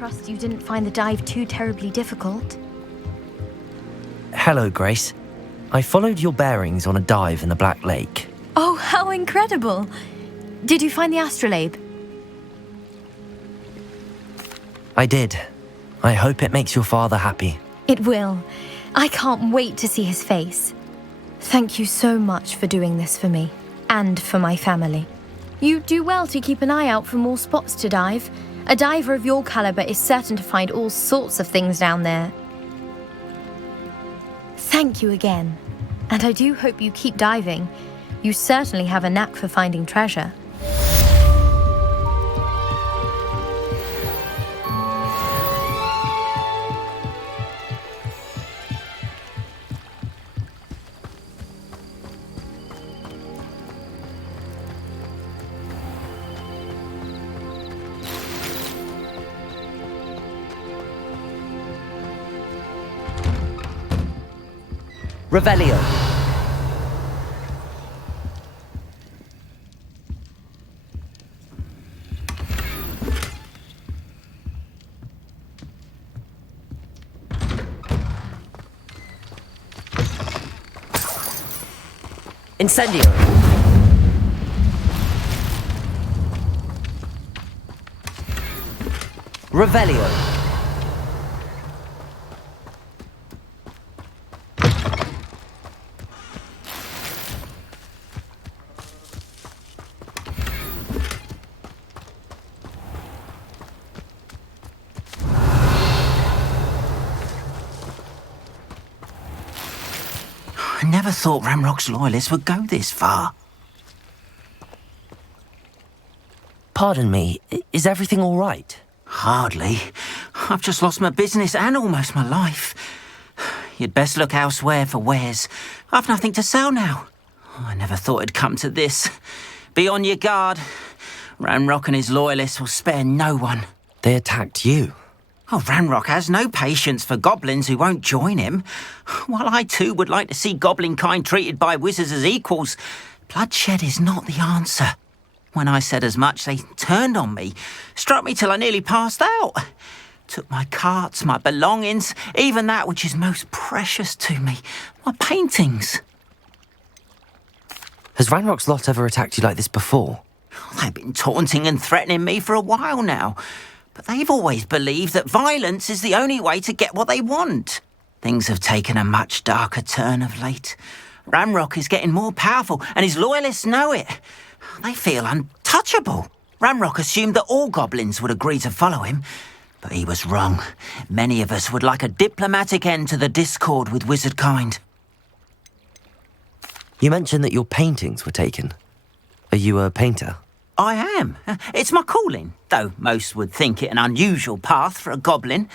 trust you didn't find the dive too terribly difficult. Hello, Grace. I followed your bearings on a dive in the Black Lake. Oh, how incredible! Did you find the astrolabe? I did. I hope it makes your father happy. It will. I can't wait to see his face. Thank you so much for doing this for me, and for my family. You do well to keep an eye out for more spots to dive. A diver of your caliber is certain to find all sorts of things down there. Thank you again, and I do hope you keep diving. You certainly have a knack for finding treasure. Revelio. Incendio. Revelio. I never thought Ramrock's loyalists would go this far. Pardon me, is everything all right? Hardly. I've just lost my business and almost my life. You'd best look elsewhere for wares. I've nothing to sell now. I never thought it'd come to this. Be on your guard. Ramrock and his loyalists will spare no one. They attacked you. Oh, Ramrock has no patience for goblins who won't join him. While I too would like to see goblin kind treated by wizards as equals, bloodshed is not the answer. When I said as much, they turned on me, struck me till I nearly passed out. Took my carts, my belongings, even that which is most precious to me, my paintings. Has Ranrock's lot ever attacked you like this before? They've been taunting and threatening me for a while now. But they've always believed that violence is the only way to get what they want. Things have taken a much darker turn of late. Ramrock is getting more powerful, and his loyalists know it. They feel untouchable. Ramrock assumed that all goblins would agree to follow him, but he was wrong. Many of us would like a diplomatic end to the discord with wizard kind. You mentioned that your paintings were taken. Are you a painter? I am. It's my calling, though most would think it an unusual path for a goblin.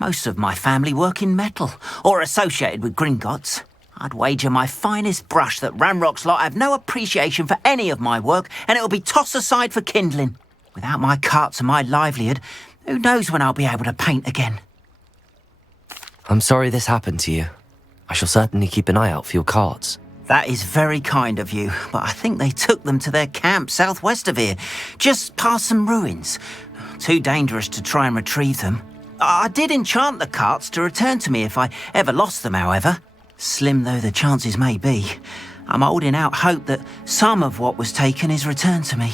Most of my family work in metal, or associated with Gringotts. I'd wager my finest brush that Ramrock's lot have no appreciation for any of my work, and it'll be tossed aside for kindling. Without my carts and my livelihood, who knows when I'll be able to paint again? I'm sorry this happened to you. I shall certainly keep an eye out for your carts. That is very kind of you, but I think they took them to their camp southwest of here, just past some ruins. Too dangerous to try and retrieve them. I did enchant the carts to return to me if I ever lost them, however. Slim though the chances may be, I'm holding out hope that some of what was taken is returned to me.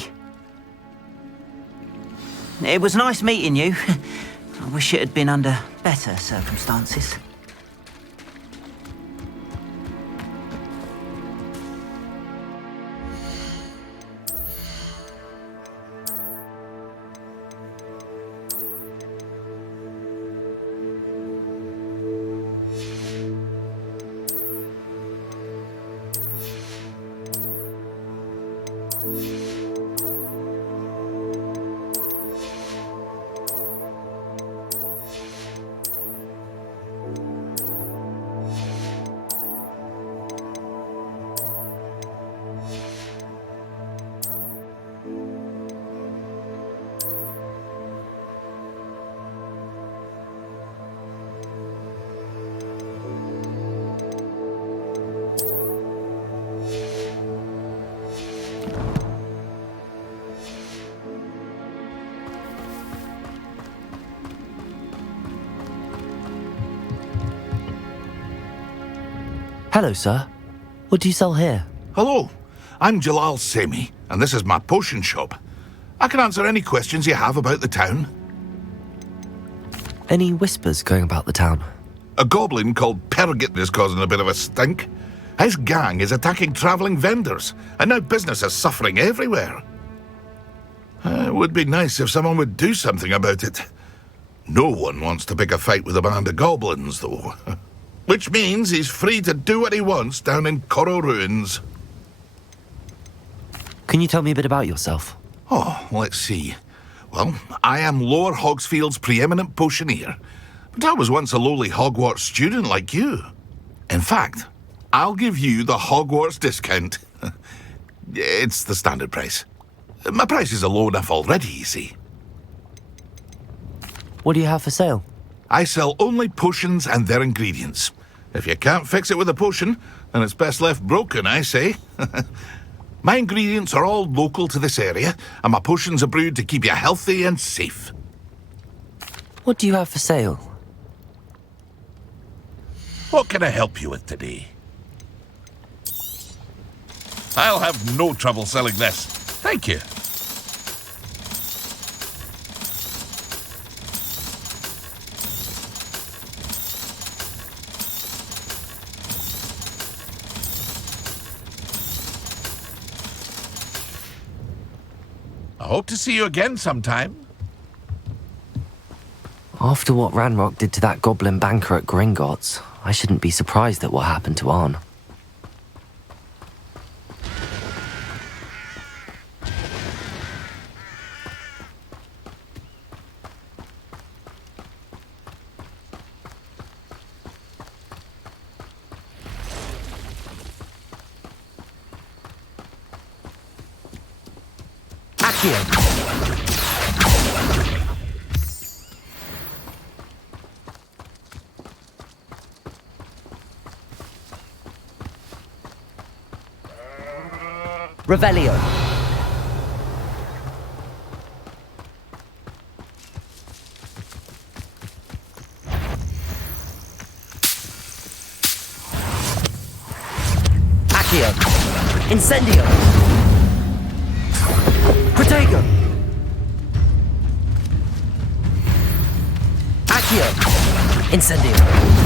It was nice meeting you. I wish it had been under better circumstances. Hello, sir. What do you sell here? Hello, I'm Jalal Semi, and this is my potion shop. I can answer any questions you have about the town. Any whispers going about the town? A goblin called Pergit is causing a bit of a stink. His gang is attacking travelling vendors, and now business is suffering everywhere. It would be nice if someone would do something about it. No one wants to pick a fight with a band of goblins, though. Which means he's free to do what he wants down in Coral Ruins. Can you tell me a bit about yourself? Oh, let's see. Well, I am Lower Hogsfield's preeminent potioneer, but I was once a lowly Hogwarts student like you. In fact, I'll give you the Hogwarts discount. It's the standard price. My prices are low enough already, you see. What do you have for sale? I sell only potions and their ingredients. If you can't fix it with a potion, then it's best left broken, I say. My ingredients are all local to this area, and my potions are brewed to keep you healthy and safe. What do you have for sale? What can I help you with today? I'll have no trouble selling this. Thank you. I hope to see you again sometime. After what Ranrock did to that goblin banker at Gringotts, I shouldn't be surprised at what happened to Arn. Revelio. Accio. Incendio. Protego. Accio. Incendio.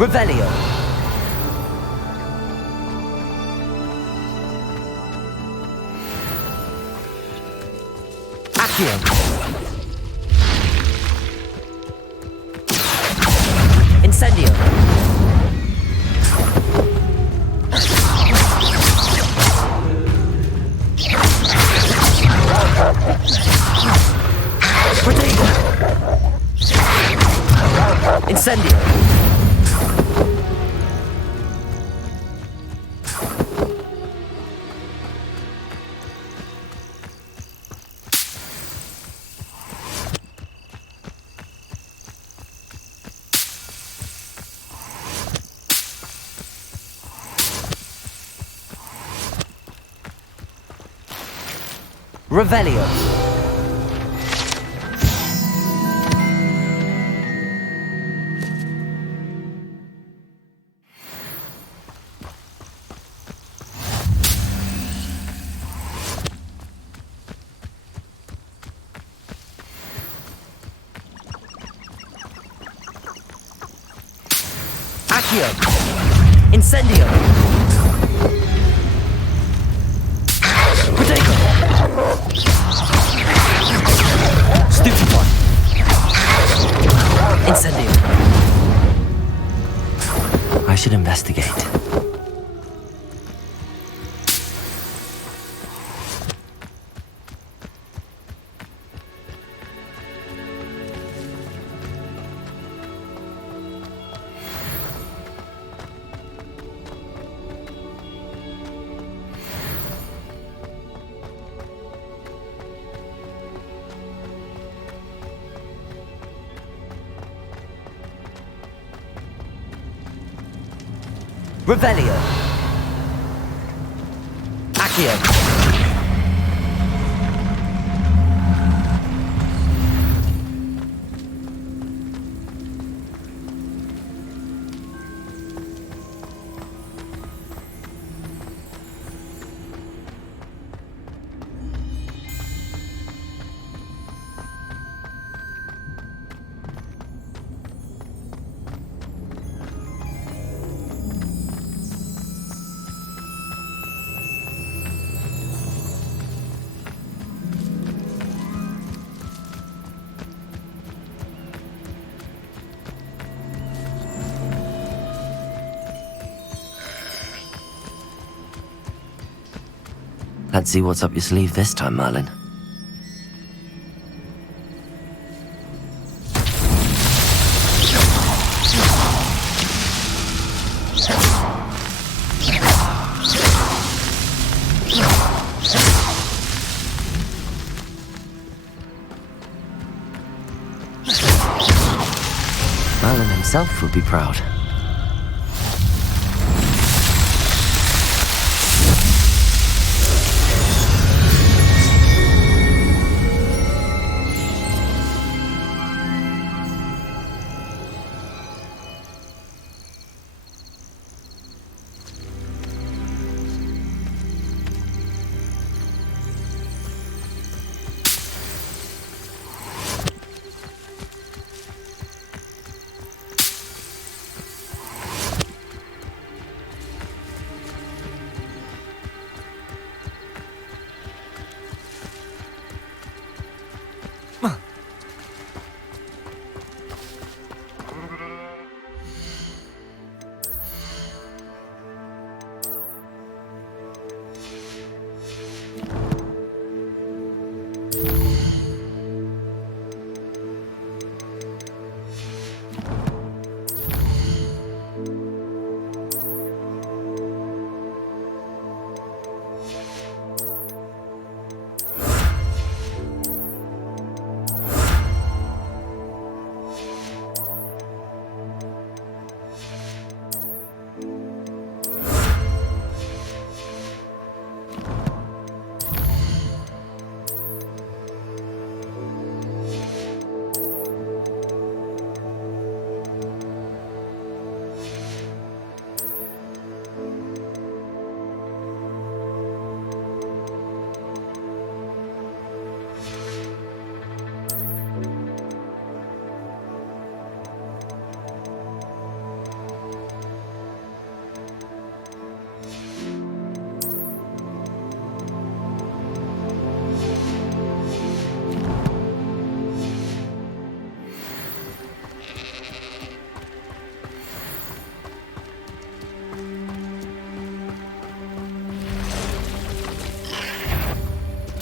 Revelio. Accio. Incendio. Protego. Incendio. Revelio. Accio. Incendio. Protego. Stupefy. Incendio. I should investigate. Revelio. Accio. Let's see what's up your sleeve this time, Merlin. Merlin himself would be proud.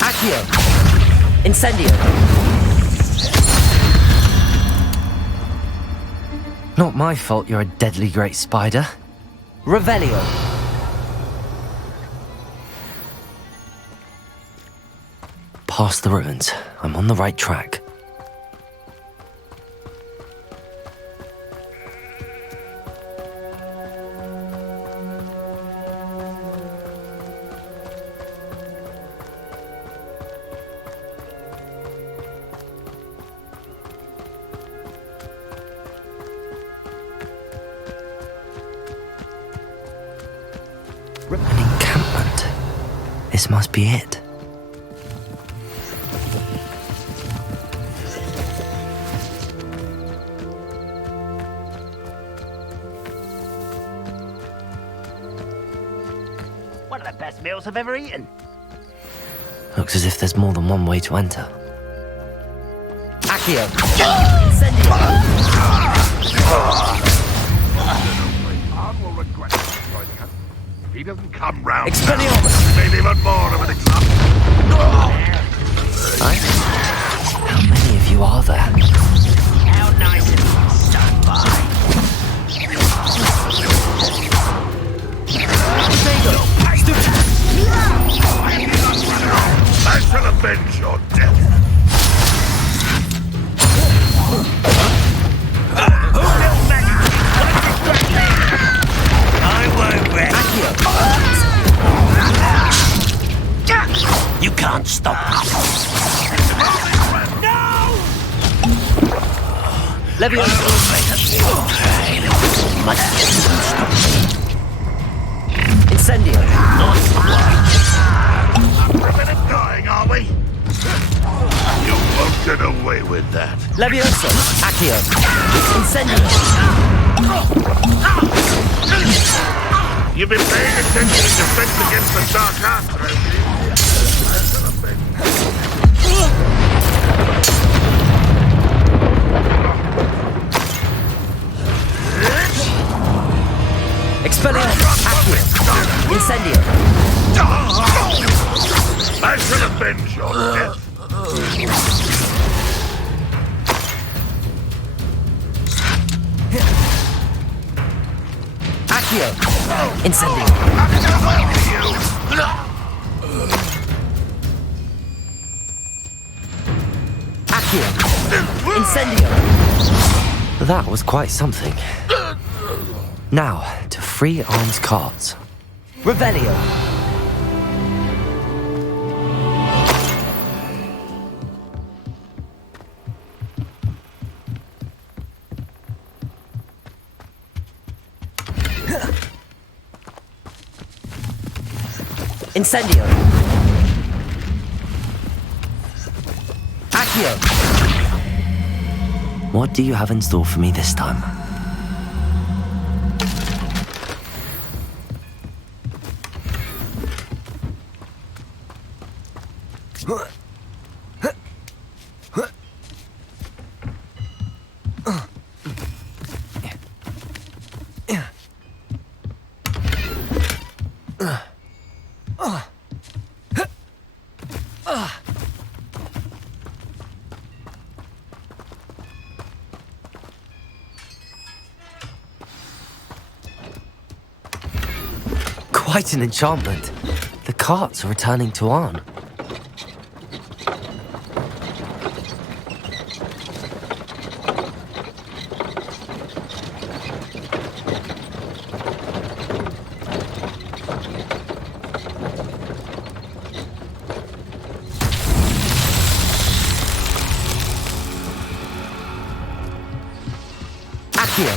Accio! Incendio! Not my fault you're a deadly great spider. Revelio! Past the ruins. I'm on the right track. An encampment. This must be it. One of the best meals I've ever eaten. Looks as if there's more than one way to enter. Accio! will regret joining us. If he doesn't come round Expelliarmus! maybe even more of an example. How many of you are there? How nice of you, stand by. I shall avenge your death. I won't Incendio. We're dying, are we? You won't get away with that. Levioso. Accio. Incendio. You've been paying attention to defense against the dark arts, haven't you? Expelliarmus. Accio. Incendio. I shall avenge your death. Accio. Incendio. Accio. Incendio. That was quite something. Now, to free arms cards. Revelio. Incendio. Accio. What do you have in store for me this time? Quite an enchantment. The carts are returning to Arn. Accio.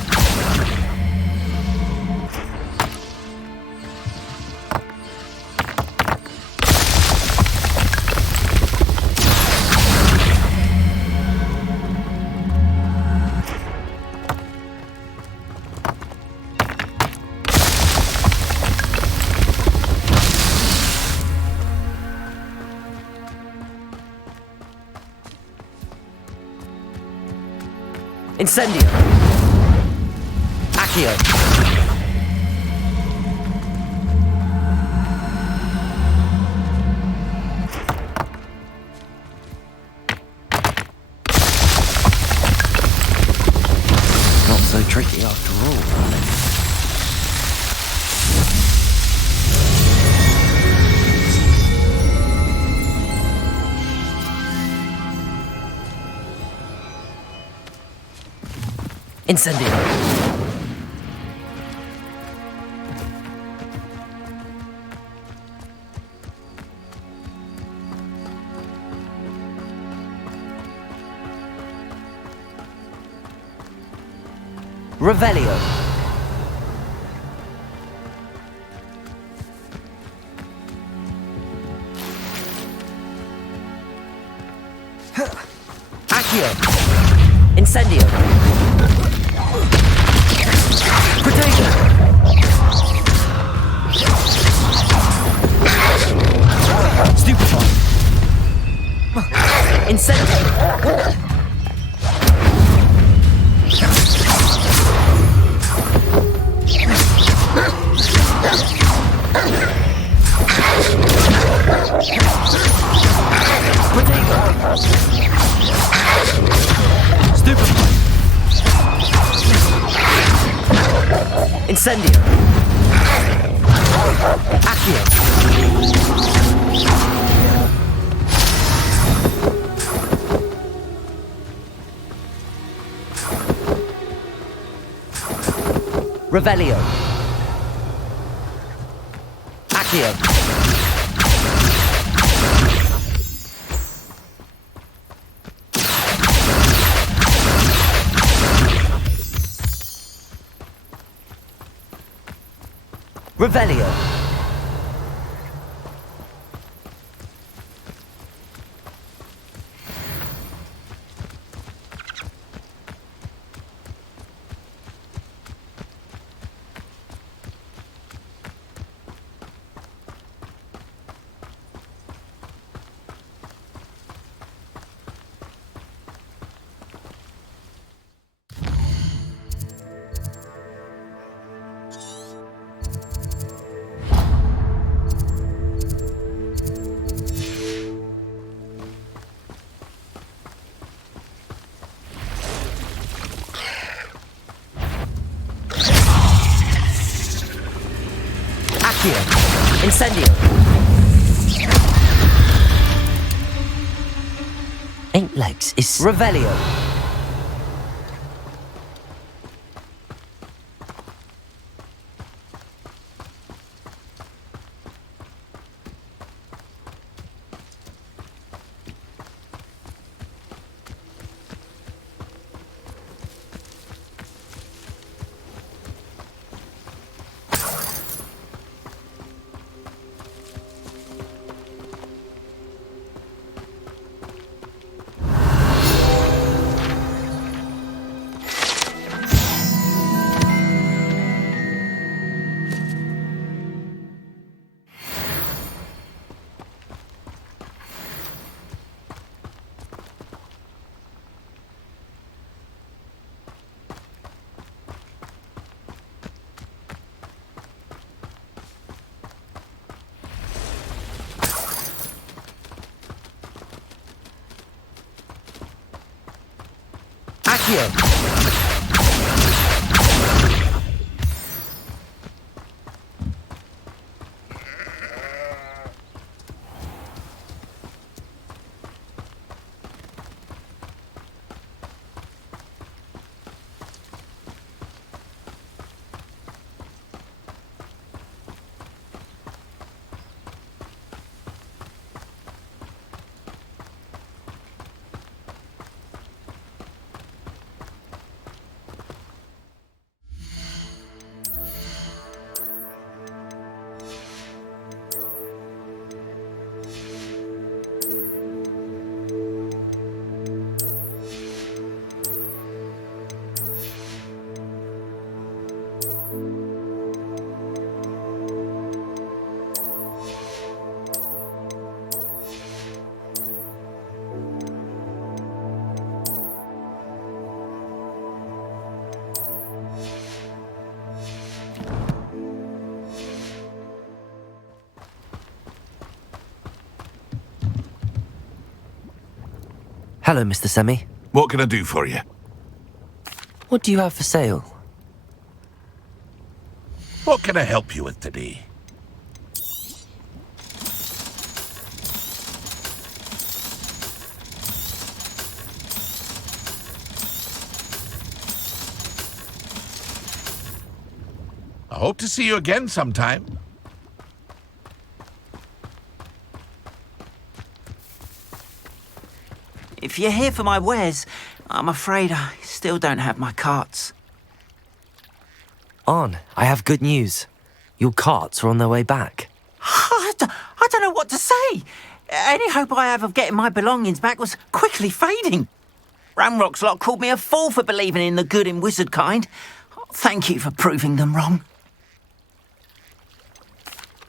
Incendio. Accio. Not so tricky after all, darling. Incendio. Revelio. Accio. Incendio. Protego. Stupefy. Incendio. Protego. Stupefy. Incendio. Accio. Revelio. Accio. Revelio. Incendio. Ain't legs, it's Revelio. Accio. Hello, Mr. Semi. What can I do for you? What do you have for sale? What can I help you with today? I hope to see you again sometime. If you're here for my wares, I'm afraid I still don't have my carts. On, I have good news. Your carts are on their way back. I don't know what to say. Any hope I have of getting my belongings back was quickly fading. Ramrock's lot called me a fool for believing in the good in wizard kind. Thank you for proving them wrong.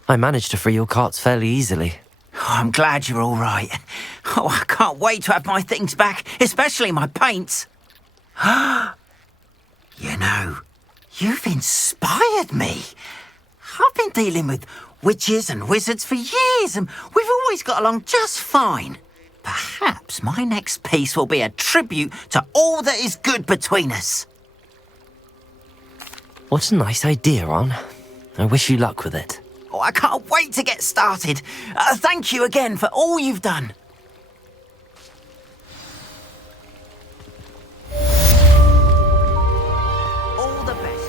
I managed to free your carts fairly easily. Oh, I'm glad you're all right. Oh, I can't wait to have my things back, especially my paints. You know, you've inspired me. I've been dealing with witches and wizards for years, and we've always got along just fine. Perhaps my next piece will be a tribute to all that is good between us. What a nice idea, On. I wish you luck with it. Oh, I can't wait to get started. Thank you again for all you've done. All the best.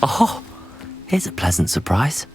Oh, here's a pleasant surprise.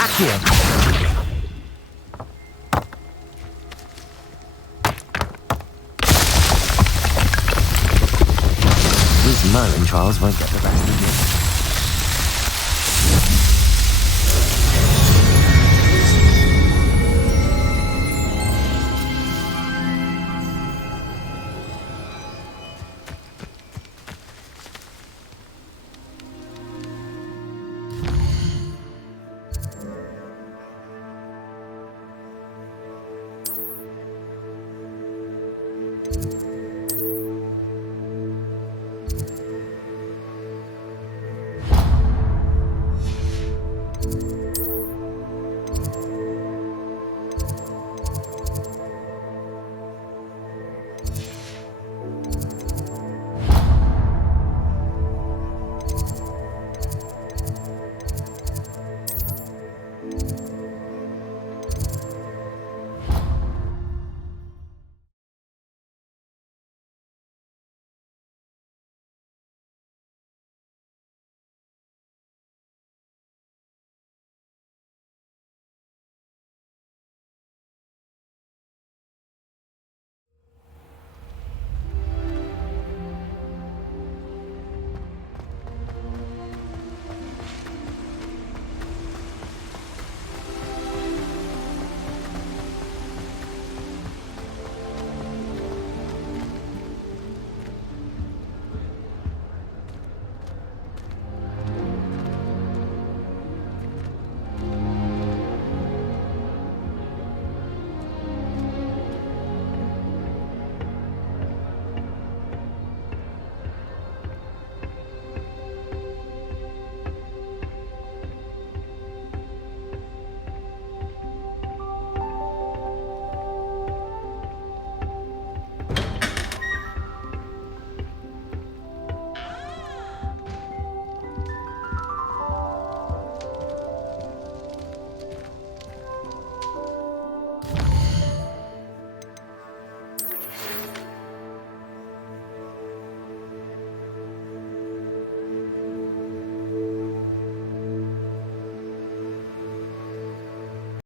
Accio. These Merlin trials won't get the best of me.